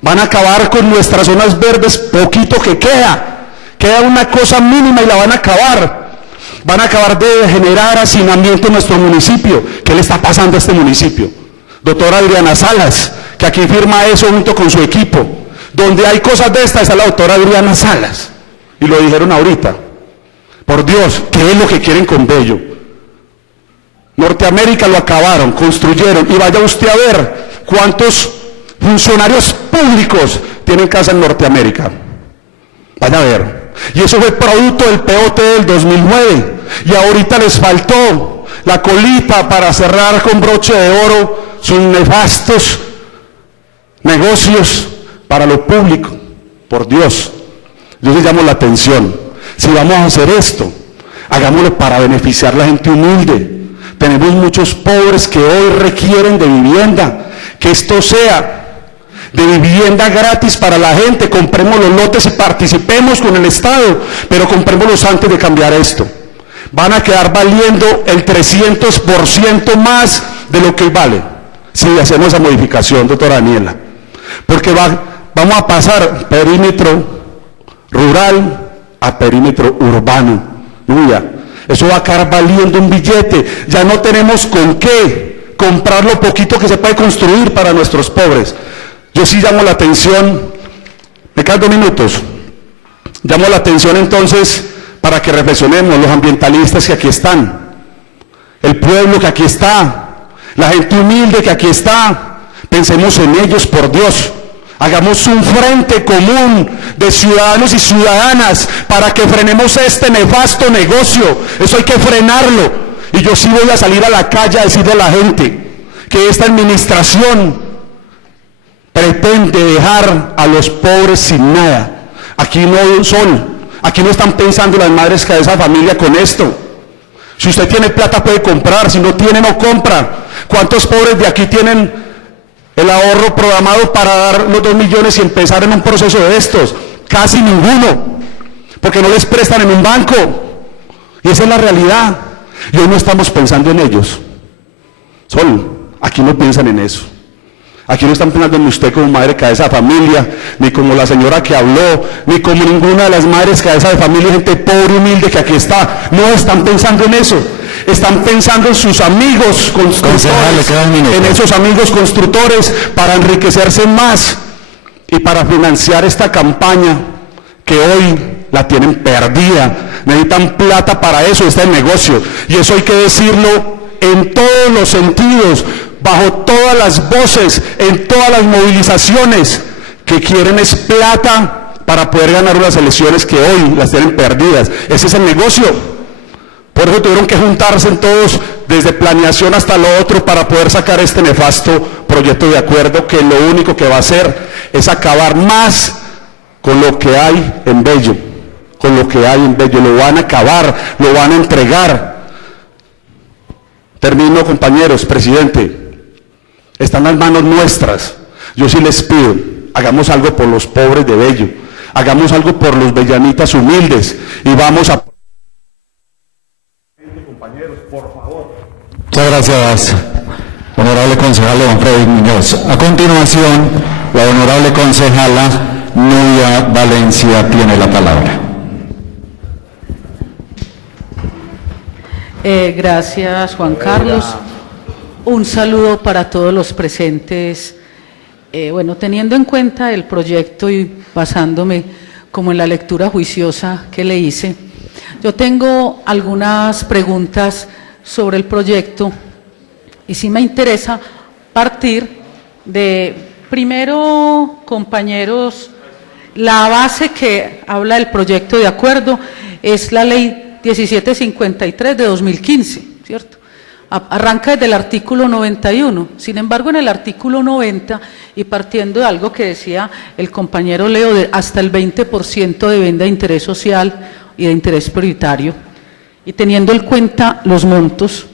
Van a acabar con nuestras zonas verdes, poquito que queda. Queda una cosa mínima y la van a acabar. Van a acabar de generar hacinamiento en nuestro municipio. ¿Qué le está pasando a este municipio? Doctora Adriana Salas, que aquí firma eso junto con su equipo. Donde hay cosas de estas está la doctora Adriana Salas. Y lo dijeron ahorita. Por Dios, ¿qué es lo que quieren con Bello? Norteamérica lo acabaron, construyeron, y vaya usted a ver cuántos funcionarios públicos tienen casa en Norteamérica. Van a ver. Y eso fue producto del POT del 2009. Y ahorita les faltó la colita para cerrar con broche de oro sus nefastos negocios para lo público. Por Dios, yo les llamo la atención. Si vamos a hacer esto, hagámoslo para beneficiar a la gente humilde. Tenemos muchos pobres que hoy requieren de vivienda. Que esto sea de vivienda gratis para la gente. Compremos los lotes y participemos con el Estado, pero comprémoslos antes de cambiar esto. Van a quedar valiendo el 300% más de lo que vale si hacemos esa modificación, doctora Daniela. Porque vamos a pasar perímetro rural a perímetro urbano. Eso va a quedar valiendo un billete. Ya no tenemos con qué comprar lo poquito que se puede construir para nuestros pobres. Yo sí llamo la atención, me quedan 2 minutos, llamo la atención entonces para que reflexionemos, los ambientalistas que aquí están, el pueblo que aquí está, la gente humilde que aquí está, pensemos en ellos, por Dios. Hagamos un frente común de ciudadanos y ciudadanas para que frenemos este nefasto negocio. Eso hay que frenarlo. Y yo sí voy a salir a la calle a decirle a la gente que esta administración pretende dejar a los pobres sin nada. Aquí no hay un sol. Aquí no están pensando las madres que de esa familia con esto. Si usted tiene plata puede comprar, si no tiene no compra. ¿Cuántos pobres de aquí tienen el ahorro programado para dar los 2 millones y empezar en un proceso de estos? Casi ninguno, porque no les prestan en un banco. Y esa es la realidad. Y hoy no estamos pensando en ellos. Aquí no piensan en eso. Aquí no están pensando en usted como madre cabeza de familia, ni como la señora que habló, ni como ninguna de las madres cabeza de familia, gente pobre, humilde que aquí está. No están pensando en eso. Están pensando en sus amigos constructores, en esos amigos constructores para enriquecerse más y para financiar esta campaña que hoy la tienen perdida. Necesitan plata para eso, este negocio. Y eso hay que decirlo en todos los sentidos, bajo todas las voces, en todas las movilizaciones, que quieren es plata para poder ganar unas elecciones que hoy las tienen perdidas. Ese es el negocio. Por eso tuvieron que juntarse en todos, desde planeación hasta lo otro, para poder sacar este nefasto proyecto de acuerdo, que lo único que va a hacer es acabar más con lo que hay en Bello. Con lo que hay en Bello. Lo van a acabar, lo van a entregar. Termino, compañeros, presidente. Están en las manos nuestras. Yo sí les pido, hagamos algo por los pobres de Bello, hagamos algo por los bellanitas humildes y vamos a... Compañeros, por favor. Muchas gracias, honorable concejal don Freddy Muñoz. A continuación, la honorable concejala Nubia Valencia tiene la palabra. Gracias, Juan Carlos. Un saludo para todos los presentes. Bueno, teniendo en cuenta el proyecto y basándome como en la lectura juiciosa que le hice, yo tengo algunas preguntas sobre el proyecto y sí me interesa partir de, primero, compañeros, la base que habla del proyecto de acuerdo es la ley 1753 de 2015, ¿cierto? Arranca desde el artículo 91, sin embargo en el artículo 90, y partiendo de algo que decía el compañero Leo, de hasta el 20% de vivienda de interés social y de interés prioritario, y teniendo en cuenta los montos,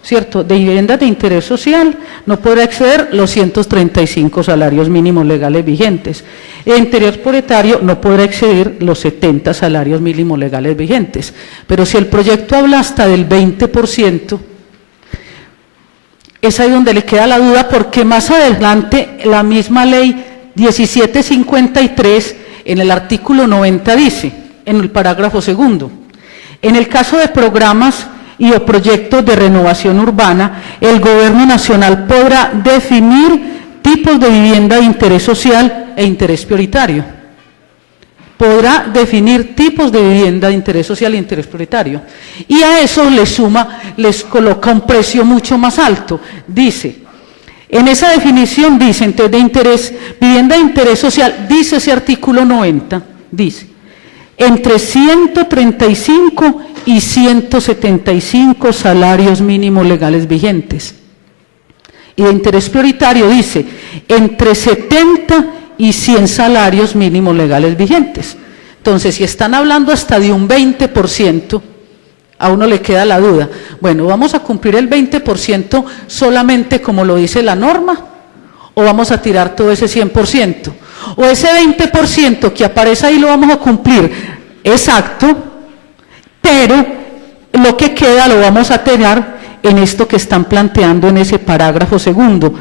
¿cierto?, de viviendas de interés social, no podrá exceder los 135 salarios mínimos legales vigentes, y de interés prioritario no podrá exceder los 70 salarios mínimos legales vigentes. Pero si el proyecto habla hasta del 20%, es ahí donde le queda la duda, porque más adelante la misma ley 1753 en el artículo 90 dice, en el parágrafo segundo, en el caso de programas y o proyectos de renovación urbana, el gobierno nacional podrá definir tipos de vivienda de interés social e interés prioritario. Podrá definir tipos de vivienda de interés social e interés prioritario. Y a eso les coloca un precio mucho más alto. Dice, en esa definición dice, entonces, de interés, vivienda de interés social, dice ese artículo 90, dice, entre 135 y 175 salarios mínimos legales vigentes. Y de interés prioritario dice entre 70 y 100 salarios mínimos legales vigentes. Entonces, si están hablando hasta de un 20%, a uno le queda la duda. Bueno, ¿vamos a cumplir el 20% solamente como lo dice la norma? ¿O vamos a tirar todo ese 100%? ¿O ese 20% que aparece ahí lo vamos a cumplir exacto, pero lo que queda lo vamos a tener en esto que están planteando en ese parágrafo segundo?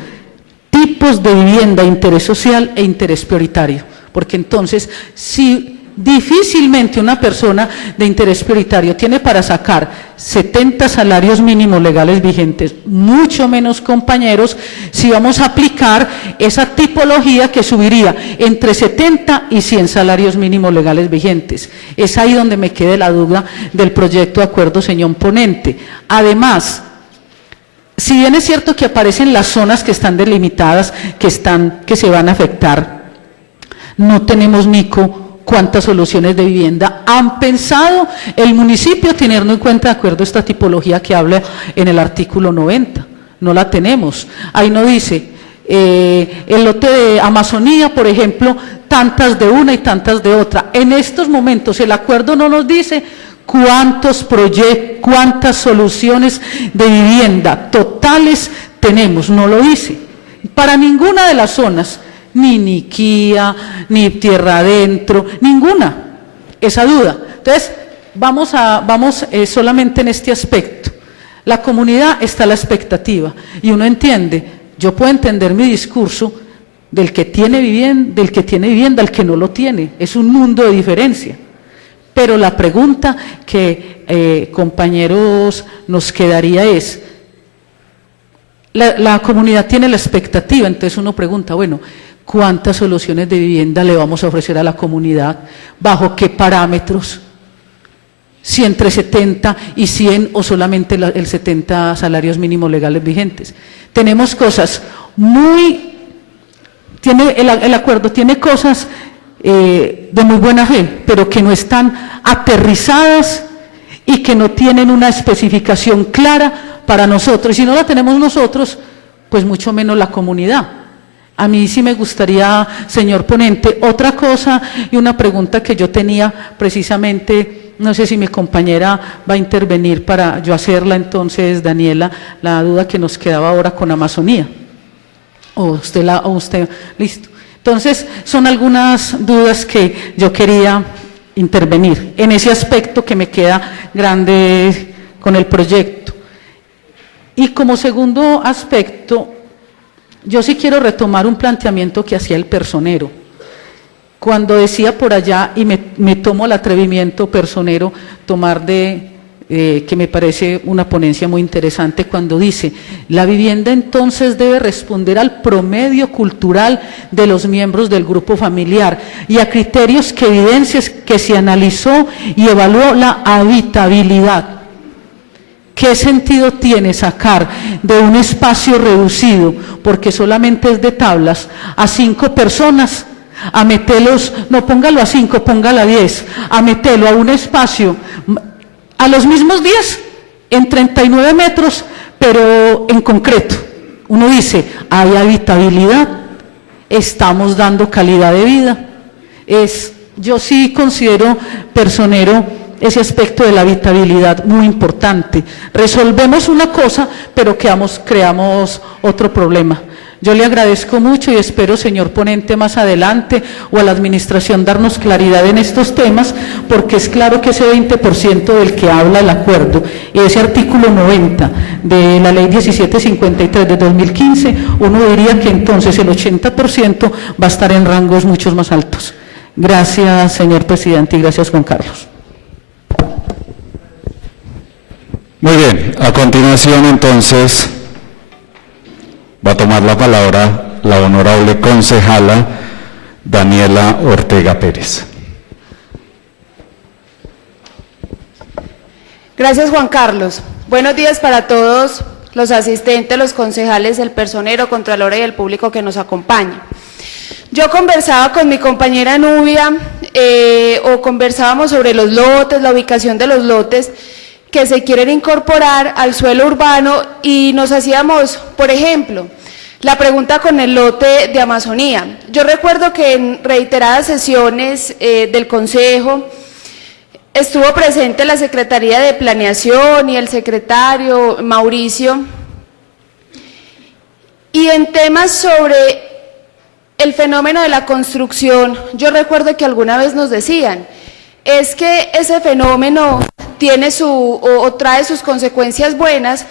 Tipos de vivienda, interés social e interés prioritario. Porque entonces, si difícilmente una persona de interés prioritario tiene para sacar 70 salarios mínimos legales vigentes, mucho menos compañeros, si vamos a aplicar esa tipología que subiría entre 70 y 100 salarios mínimos legales vigentes. Es ahí donde me queda la duda del proyecto de acuerdo, señor ponente. Además, si bien es cierto que aparecen las zonas que están delimitadas, que se van a afectar, no tenemos, Nico, cuántas soluciones de vivienda han pensado el municipio teniendo en cuenta de acuerdo a esta tipología que habla en el artículo 90. No la tenemos. Ahí no dice, el lote de Amazonía, por ejemplo, tantas de una y tantas de otra. En estos momentos el acuerdo no nos dice cuántos proyectos, cuántas soluciones de vivienda totales tenemos, no lo dice. Para ninguna de las zonas, ni Niquía, ni Tierra Adentro, ninguna, esa duda. Entonces, vamos solamente en este aspecto. La comunidad está a la expectativa y uno entiende, yo puedo entender mi discurso del que tiene vivienda al que no lo tiene, es un mundo de diferencia. Pero la pregunta que, compañeros, nos quedaría es, la comunidad tiene la expectativa, entonces uno pregunta, bueno, ¿cuántas soluciones de vivienda le vamos a ofrecer a la comunidad? ¿Bajo qué parámetros? ¿Si entre 70 y 100 o solamente el 70 salarios mínimos legales vigentes? Tenemos cosas el acuerdo tiene cosas de muy buena fe, pero que no están aterrizadas y que no tienen una especificación clara para nosotros. Y si no la tenemos nosotros, pues mucho menos la comunidad. A mí sí me gustaría, señor ponente, otra cosa y una pregunta que yo tenía precisamente, no sé si mi compañera va a intervenir para yo hacerla entonces, Daniela, la duda que nos quedaba ahora con Amazonía. O usted, listo. Entonces, son algunas dudas que yo quería intervenir en ese aspecto que me queda grande con el proyecto. Y como segundo aspecto, yo sí quiero retomar un planteamiento que hacía el personero. Cuando decía por allá, y me tomo el atrevimiento personero, tomar que me parece una ponencia muy interesante, cuando dice, la vivienda entonces debe responder al promedio cultural de los miembros del grupo familiar y a criterios que evidencian que se analizó y evaluó la habitabilidad. ¿Qué sentido tiene sacar de un espacio reducido, porque solamente es de tablas, a 5 personas, a meterlos, no póngalo a 5, póngalo a 10, a meterlo a un espacio, a los mismos 10, en 39 metros, pero en concreto? Uno dice, hay habitabilidad, estamos dando calidad de vida. Yo sí considero, personero, ese aspecto de la habitabilidad muy importante. Resolvemos una cosa, pero creamos otro problema. Yo le agradezco mucho y espero, señor ponente, más adelante o a la administración darnos claridad en estos temas, porque es claro que ese 20% del que habla el acuerdo y ese artículo 90 de la ley 1753 de 2015, uno diría que entonces el 80% va a estar en rangos muchos más altos. Gracias, señor presidente, y gracias, Juan Carlos. Muy bien, a continuación entonces va a tomar la palabra la honorable concejala Daniela Ortega Pérez. Gracias, Juan Carlos. Buenos días para todos los asistentes, los concejales, el personero, contralora y el público que nos acompaña. Yo conversaba con mi compañera Nubia, o conversábamos sobre los lotes, la ubicación de los lotes que se quieren incorporar al suelo urbano, y nos hacíamos, por ejemplo, la pregunta con el lote de Amazonía. Yo recuerdo que en reiteradas sesiones del Consejo estuvo presente la Secretaría de Planeación y el secretario Mauricio, y en temas sobre el fenómeno de la construcción, yo recuerdo que alguna vez nos decían, es que ese fenómeno tiene o trae sus consecuencias buenas,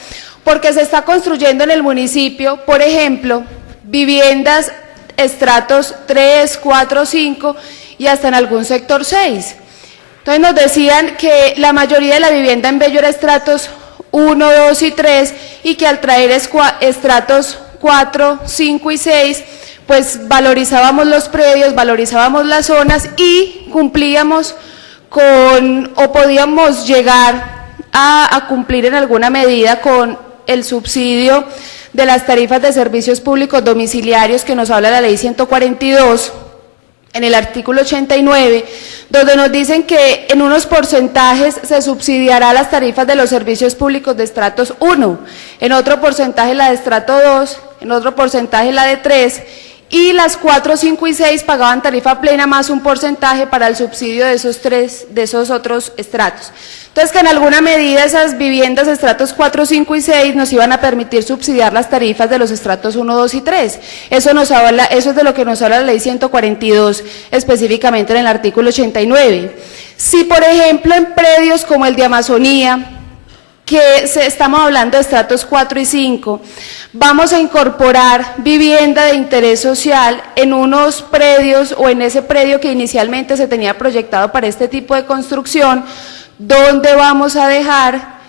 porque se está construyendo en el municipio, por ejemplo, viviendas estratos 3, 4, 5 y hasta en algún sector 6. Entonces nos decían que la mayoría de la vivienda en Bello era estratos 1, 2 y 3, y que al traer estratos 4, 5 y 6, pues valorizábamos los predios, valorizábamos las zonas y cumplíamos con, o podíamos llegar a cumplir en alguna medida con el subsidio de las tarifas de servicios públicos domiciliarios que nos habla la ley 142 en el artículo 89, donde nos dicen que en unos porcentajes se subsidiará las tarifas de los servicios públicos de estratos 1, en otro porcentaje la de estrato 2, en otro porcentaje la de 3, y las 4, 5 y 6 pagaban tarifa plena más un porcentaje para el subsidio de esos otros estratos. Entonces, que en alguna medida esas viviendas de estratos 4, 5 y 6 nos iban a permitir subsidiar las tarifas de los estratos 1, 2 y 3. Eso es de lo que nos habla la ley 142, específicamente en el artículo 89. Si, por ejemplo, en predios como el de Amazonía, que estamos hablando de estratos 4 y 5, vamos a incorporar vivienda de interés social en unos predios o en ese predio que inicialmente se tenía proyectado para este tipo de construcción, donde vamos a dejar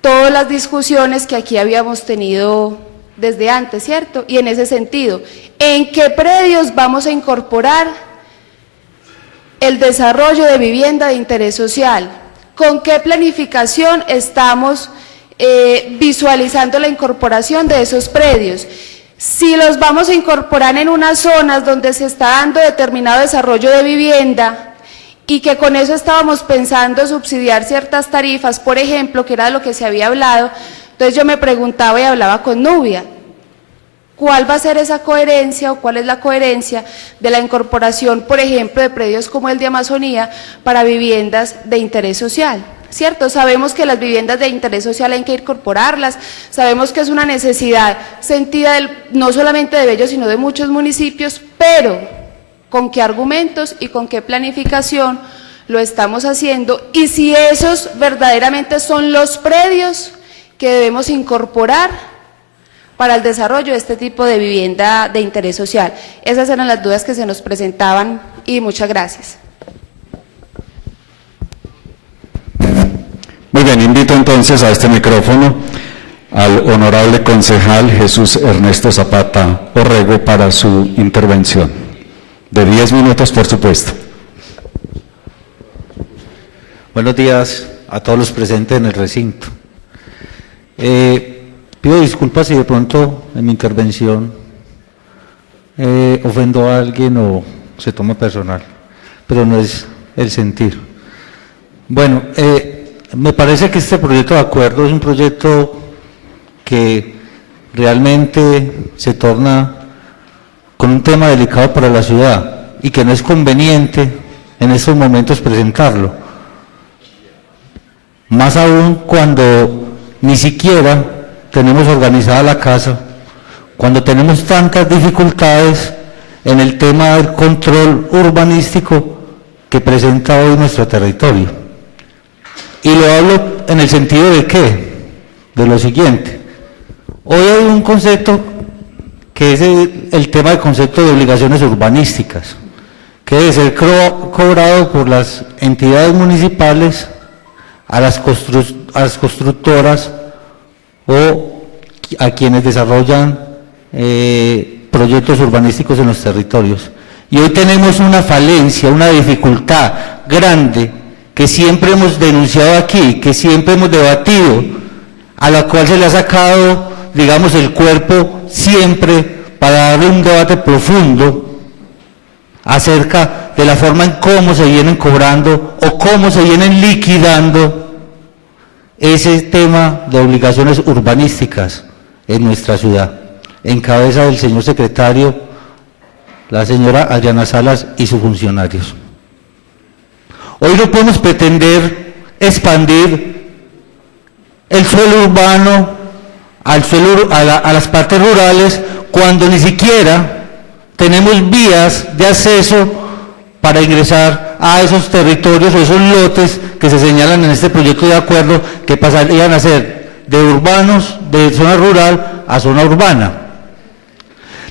todas las discusiones que aquí habíamos tenido desde antes, ¿cierto? Y en ese sentido, ¿en qué predios vamos a incorporar el desarrollo de vivienda de interés social? ¿Con qué planificación estamos visualizando la incorporación de esos predios? Si los vamos a incorporar en unas zonas donde se está dando determinado desarrollo de vivienda y que con eso estábamos pensando subsidiar ciertas tarifas, por ejemplo, que era de lo que se había hablado, entonces yo me preguntaba y hablaba con Nubia, ¿cuál va a ser esa coherencia o cuál es la coherencia de la incorporación, por ejemplo, de predios como el de Amazonía para viviendas de interés social? ¿Cierto? Sabemos que las viviendas de interés social hay que incorporarlas, sabemos que es una necesidad sentida no solamente de Bello, sino de muchos municipios, pero ¿con qué argumentos y con qué planificación lo estamos haciendo? Y si esos verdaderamente son los predios que debemos incorporar para el desarrollo de este tipo de vivienda de interés social. Esas eran las dudas que se nos presentaban y muchas gracias. Muy bien, invito entonces a este micrófono al honorable concejal Jesús Ernesto Zapata Orrego para su intervención. De 10 minutos, por supuesto. Buenos días a todos los presentes en el recinto. Pido disculpas si de pronto en mi intervención ofendo a alguien o se toma personal, pero no es el sentir. Bueno, me parece que este proyecto de acuerdo es un proyecto que realmente se torna con un tema delicado para la ciudad y que no es conveniente en estos momentos presentarlo. Más aún cuando ni siquiera tenemos organizada la casa, cuando tenemos tantas dificultades en el tema del control urbanístico que presenta hoy nuestro territorio. Y lo hablo en el sentido de ¿qué? De lo siguiente. Hoy hay un concepto que es el tema del concepto de obligaciones urbanísticas, que debe ser cobrado por las entidades municipales a las constructoras o a quienes desarrollan proyectos urbanísticos en los territorios. Y hoy tenemos una falencia, una dificultad grande que siempre hemos denunciado aquí, que siempre hemos debatido, a la cual se le ha sacado, digamos, el cuerpo siempre para darle un debate profundo, acerca de la forma en cómo se vienen cobrando o cómo se vienen liquidando ese tema de obligaciones urbanísticas en nuestra ciudad, en cabeza del señor secretario, la señora Adriana Salas y sus funcionarios. Hoy no podemos pretender expandir el suelo urbano a las partes rurales cuando ni siquiera tenemos vías de acceso para ingresar a esos territorios o esos lotes que se señalan en este proyecto de acuerdo, que pasarían a ser de urbanos, de zona rural a zona urbana.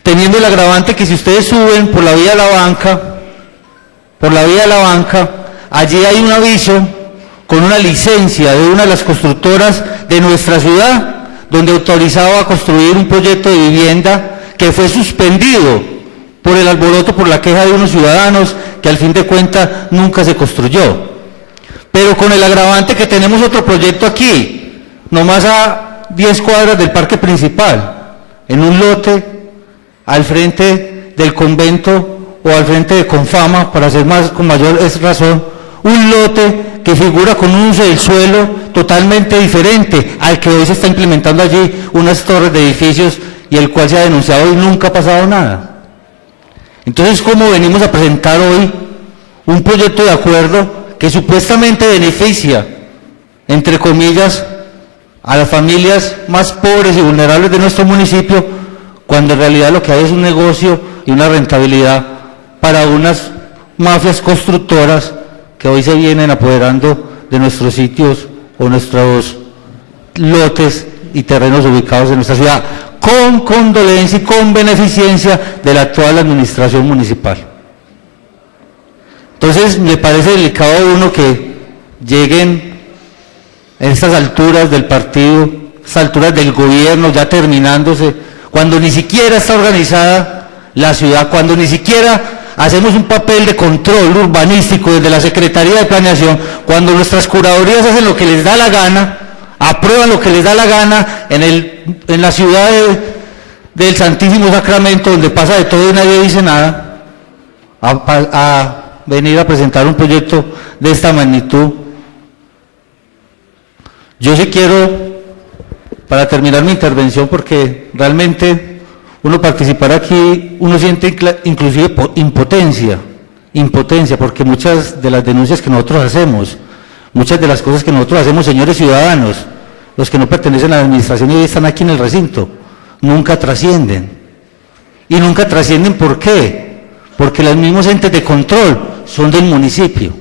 Teniendo el agravante que si ustedes suben por la vía de la banca, allí hay un aviso con una licencia de una de las constructoras de nuestra ciudad, donde autorizaba a construir un proyecto de vivienda que fue suspendido por el alboroto, por la queja de unos ciudadanos, que al fin de cuentas nunca se construyó. Pero con el agravante que tenemos otro proyecto aquí, nomás a 10 cuadras del parque principal, en un lote al frente del convento o al frente de Confama, para ser con mayor razón, un lote que figura con un uso del suelo totalmente diferente al que hoy se está implementando allí, unas torres de edificios, y el cual se ha denunciado y nunca ha pasado nada. Entonces, ¿cómo venimos a presentar hoy un proyecto de acuerdo que supuestamente beneficia, entre comillas, a las familias más pobres y vulnerables de nuestro municipio, cuando en realidad lo que hay es un negocio y una rentabilidad para unas mafias constructoras que hoy se vienen apoderando de nuestros sitios o nuestros lotes y terrenos ubicados en nuestra ciudad, con condolencia y con beneficencia de la actual administración municipal? Entonces, me parece delicado a uno que lleguen a estas alturas del partido, estas alturas del gobierno, ya terminándose, cuando ni siquiera está organizada la ciudad, cuando ni siquiera hacemos un papel de control urbanístico desde la Secretaría de Planeación, cuando nuestras curadurías hacen lo que les da la gana, aprueban lo que les da la gana en la ciudad del Santísimo Sacramento, donde pasa de todo y nadie dice nada, a venir a presentar un proyecto de esta magnitud. Yo sí quiero, para terminar mi intervención, porque realmente uno participar aquí, uno siente inclusive impotencia, porque muchas de las denuncias que nosotros hacemos, muchas de las cosas que nosotros hacemos, señores ciudadanos, los que no pertenecen a la administración y están aquí en el recinto, nunca trascienden. Y nunca trascienden, ¿por qué? Porque los mismos entes de control son del municipio,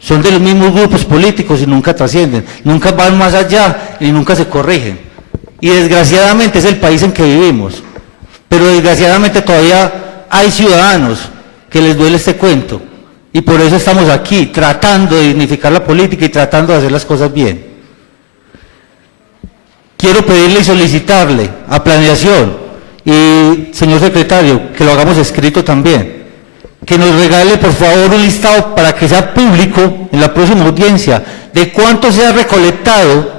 son de los mismos grupos políticos y nunca trascienden, nunca van más allá y nunca se corrigen. Y desgraciadamente es el país en que vivimos, pero desgraciadamente todavía hay ciudadanos que les duele este cuento, y por eso estamos aquí, tratando de dignificar la política y tratando de hacer las cosas bien. Quiero pedirle y solicitarle a Planeación, y señor secretario, que lo hagamos escrito también, que nos regale por favor un listado para que sea público en la próxima audiencia, de cuánto se ha recolectado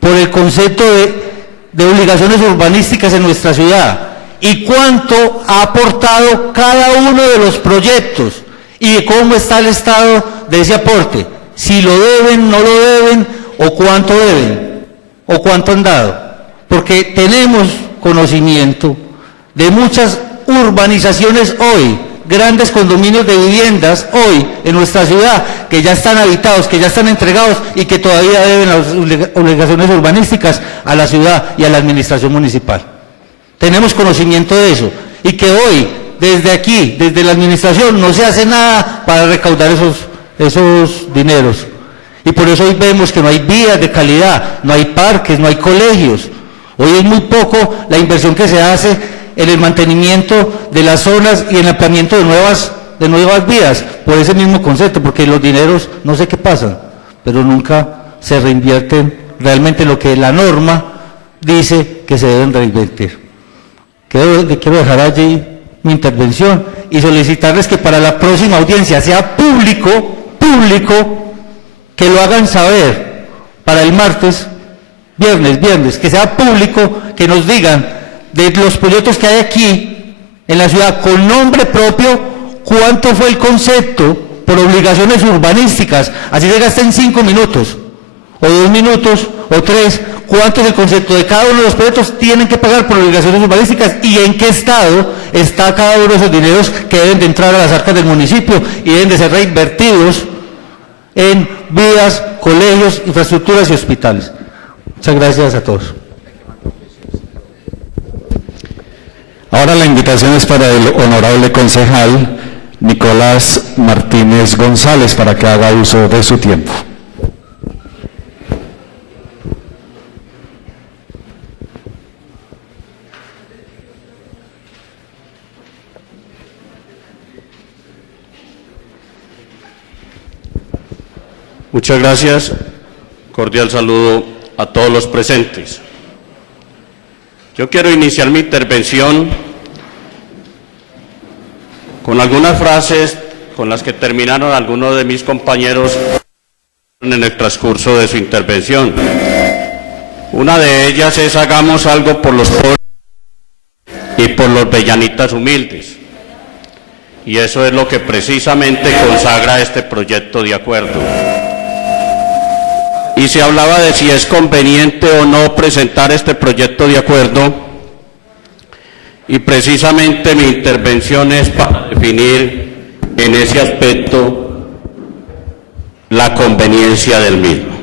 por el concepto de obligaciones urbanísticas en nuestra ciudad, y cuánto ha aportado cada uno de los proyectos, y de cómo está el estado de ese aporte, si lo deben, no lo deben, o cuánto deben, o cuánto han dado, porque tenemos conocimiento de muchas urbanizaciones hoy, grandes condominios de viviendas hoy en nuestra ciudad, que ya están habitados, que ya están entregados y que todavía deben las obligaciones urbanísticas a la ciudad y a la administración municipal. Tenemos conocimiento de eso, y que hoy, desde aquí, desde la administración, no se hace nada para recaudar esos dineros. Y por eso hoy vemos que no hay vías de calidad, no hay parques, no hay colegios. Hoy es muy poco la inversión que se hace en el mantenimiento de las zonas y en el ampliamiento de nuevas vías, por ese mismo concepto, porque los dineros no sé qué pasan, pero nunca se reinvierten realmente lo que la norma dice que se deben reinvertir. Quiero dejar allí mi intervención y solicitarles que para la próxima audiencia sea público, que lo hagan saber para el viernes, que sea público, que nos digan de los proyectos que hay aquí en la ciudad con nombre propio, ¿cuánto fue el concepto por obligaciones urbanísticas? Así se gasta en 5 minutos, o 2 minutos, o 3. ¿Cuánto es el concepto de cada uno de los proyectos tienen que pagar por obligaciones urbanísticas y en qué estado está cada uno de esos dineros que deben de entrar a las arcas del municipio y deben de ser reinvertidos en vías, colegios, infraestructuras y hospitales? Muchas gracias a todos. Ahora la invitación es para el honorable concejal Nicolás Martínez González para que haga uso de su tiempo. Muchas gracias. Cordial saludo a todos los presentes. Yo quiero iniciar mi intervención con algunas frases con las que terminaron algunos de mis compañeros en el transcurso de su intervención. Una de ellas es: hagamos algo por los pobres y por los bellanitas humildes. Y eso es lo que precisamente consagra este proyecto de acuerdo. Y se hablaba de si es conveniente o no presentar este proyecto de acuerdo, y precisamente mi intervención es para definir en ese aspecto la conveniencia del mismo.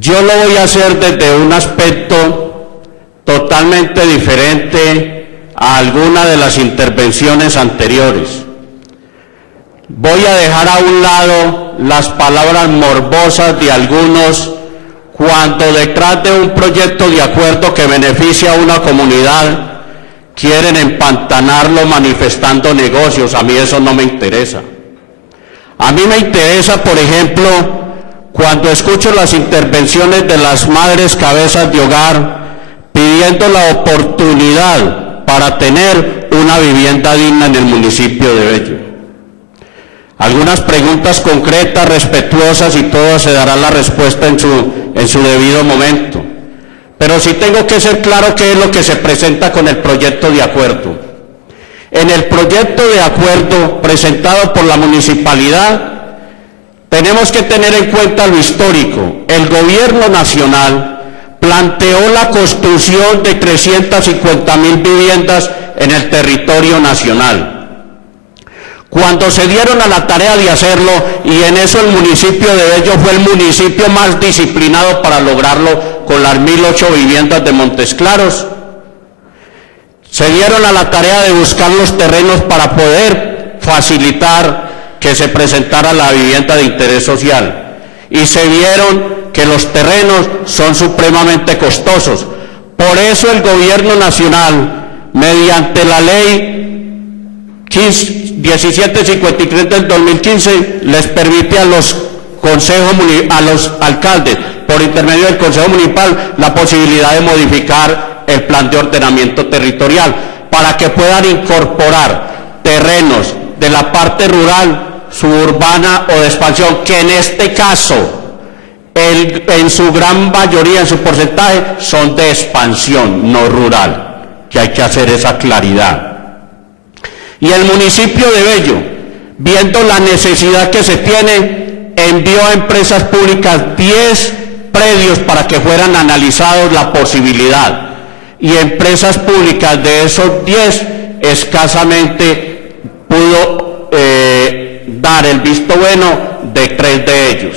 Yo lo voy a hacer desde un aspecto totalmente diferente a alguna de las intervenciones anteriores. Voy a dejar a un lado las palabras morbosas de algunos cuando detrás de un proyecto de acuerdo que beneficia a una comunidad quieren empantanarlo manifestando negocios. A mí eso no me interesa. A mí me interesa, por ejemplo, cuando escucho las intervenciones de las madres cabezas de hogar pidiendo la oportunidad para tener una vivienda digna en el municipio de Bello. Algunas preguntas concretas, respetuosas, y todas se dará la respuesta en su debido momento. Pero sí tengo que ser claro qué es lo que se presenta con el proyecto de acuerdo. En el proyecto de acuerdo presentado por la municipalidad, tenemos que tener en cuenta lo histórico. El gobierno nacional planteó la construcción de 350.000 viviendas en el territorio nacional. Cuando se dieron a la tarea de hacerlo, y en eso el municipio de Bello fue el municipio más disciplinado para lograrlo con las 1.008 viviendas de Montes Claros, se dieron a la tarea de buscar los terrenos para poder facilitar que se presentara la vivienda de interés social. Y se vieron que los terrenos son supremamente costosos. Por eso el gobierno nacional, mediante la ley 1753 del 2015, les permite a los alcaldes, por intermedio del Consejo Municipal, la posibilidad de modificar el plan de ordenamiento territorial para que puedan incorporar terrenos de la parte rural, suburbana o de expansión, que en este caso, en su gran mayoría, en su porcentaje, son de expansión, no rural, que hay que hacer esa claridad. Y el municipio de Bello, viendo la necesidad que se tiene, envió a empresas públicas 10 predios para que fueran analizados la posibilidad. Y empresas públicas de esos 10 escasamente pudo dar el visto bueno de 3 de ellos.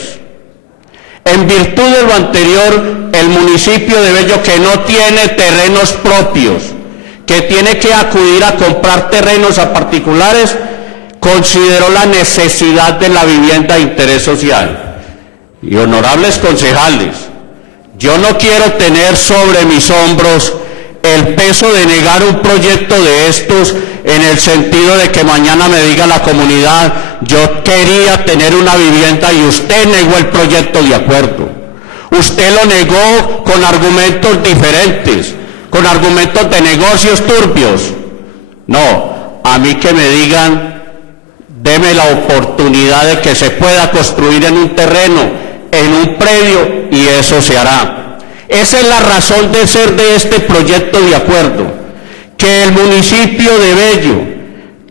En virtud de lo anterior, el municipio de Bello, que no tiene terrenos propios, que tiene que acudir a comprar terrenos a particulares, consideró la necesidad de la vivienda de interés social. Y honorables concejales, yo no quiero tener sobre mis hombros el peso de negar un proyecto de estos, en el sentido de que mañana me diga la comunidad: yo quería tener una vivienda y usted negó el proyecto de acuerdo. Usted lo negó con argumentos diferentes, con argumentos de negocios turbios. No, a mí que me digan: deme la oportunidad de que se pueda construir en un terreno, en un predio, y eso se hará. Esa es la razón de ser de este proyecto de acuerdo, que el municipio de Bello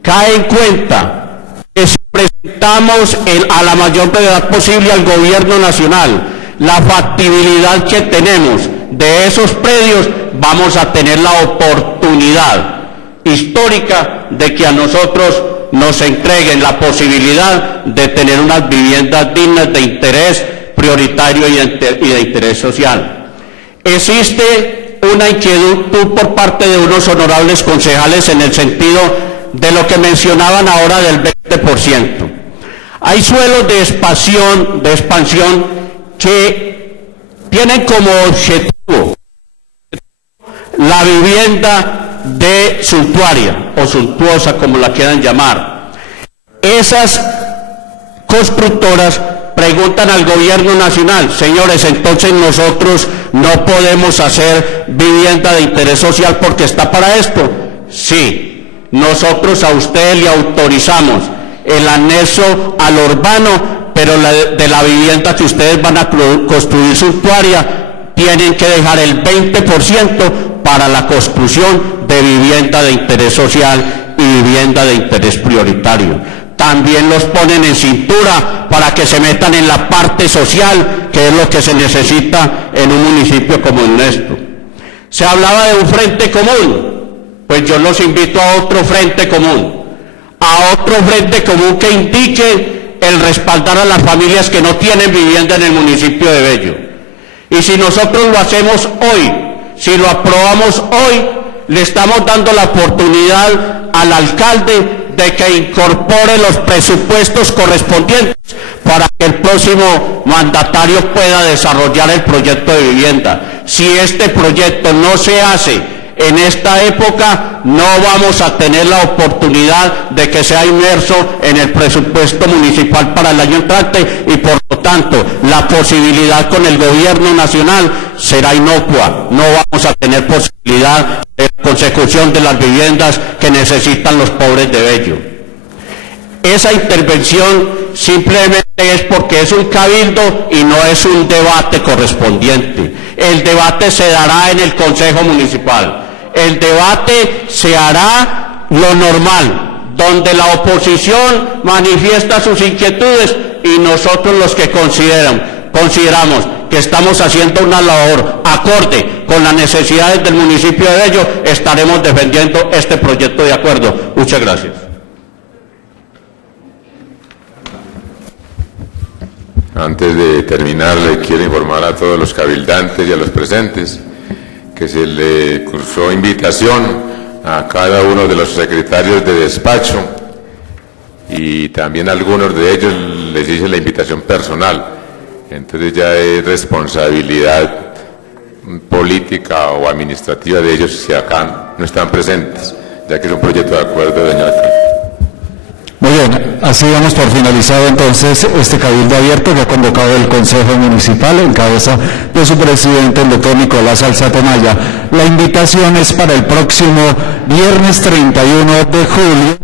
cae en cuenta que si presentamos a la mayor brevedad posible al gobierno nacional la factibilidad que tenemos de esos predios, vamos a tener la oportunidad histórica de que a nosotros nos entreguen la posibilidad de tener unas viviendas dignas de interés prioritario y de interés social. Existe una inquietud por parte de unos honorables concejales en el sentido de lo que mencionaban ahora del 20%. Hay suelos de expansión que tienen como objetivo la vivienda de suntuaria o suntuosa, como la quieran llamar. Esas constructoras preguntan al gobierno nacional: señores, entonces nosotros no podemos hacer vivienda de interés social porque está para esto. Sí, nosotros a ustedes le autorizamos el anexo al urbano, pero de la vivienda que ustedes van a construir suntuaria, tienen que dejar el 20% para la construcción de vivienda de interés social y vivienda de interés prioritario. También los ponen en cintura para que se metan en la parte social, que es lo que se necesita en un municipio como el nuestro. Se hablaba de un frente común, pues yo los invito a otro frente común, que indique el respaldar a las familias que no tienen vivienda en el municipio de Bello. Y si nosotros lo hacemos hoy, si lo aprobamos hoy, le estamos dando la oportunidad al alcalde de que incorpore los presupuestos correspondientes para que el próximo mandatario pueda desarrollar el proyecto de vivienda. Si este proyecto no se hace en esta época, no vamos a tener la oportunidad de que sea inmerso en el presupuesto municipal para el año entrante, y por lo tanto la posibilidad con el gobierno nacional será inocua. No vamos a tener posibilidad de consecución de las viviendas que necesitan los pobres de Bello. Esa intervención simplemente es porque es un cabildo y no es un debate correspondiente. El debate se dará en el Consejo Municipal. El debate se hará lo normal, donde la oposición manifiesta sus inquietudes y nosotros los que consideramos que estamos haciendo una labor acorde con las necesidades del municipio de Bello, estaremos defendiendo este proyecto de acuerdo. Muchas gracias. Antes de terminar, le quiero informar a todos los cabildantes y a los presentes que se le cursó invitación a cada uno de los secretarios de despacho, y también a algunos de ellos les hice la invitación personal. Entonces ya es responsabilidad política o administrativa de ellos si acá no están presentes, ya que es un proyecto de acuerdo de doña alcalde. Muy bien, así damos por finalizado entonces este cabildo abierto que ha convocado el Consejo Municipal en cabeza de su presidente, el doctor Nicolás Alzate Maya. La invitación es para el próximo viernes 31 de julio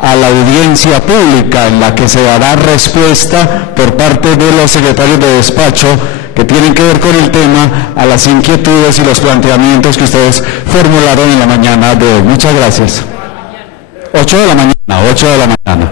a la audiencia pública, en la que se dará respuesta por parte de los secretarios de despacho que tienen que ver con el tema, a las inquietudes y los planteamientos que ustedes formularon en la mañana de hoy. Muchas gracias. 8 de la mañana.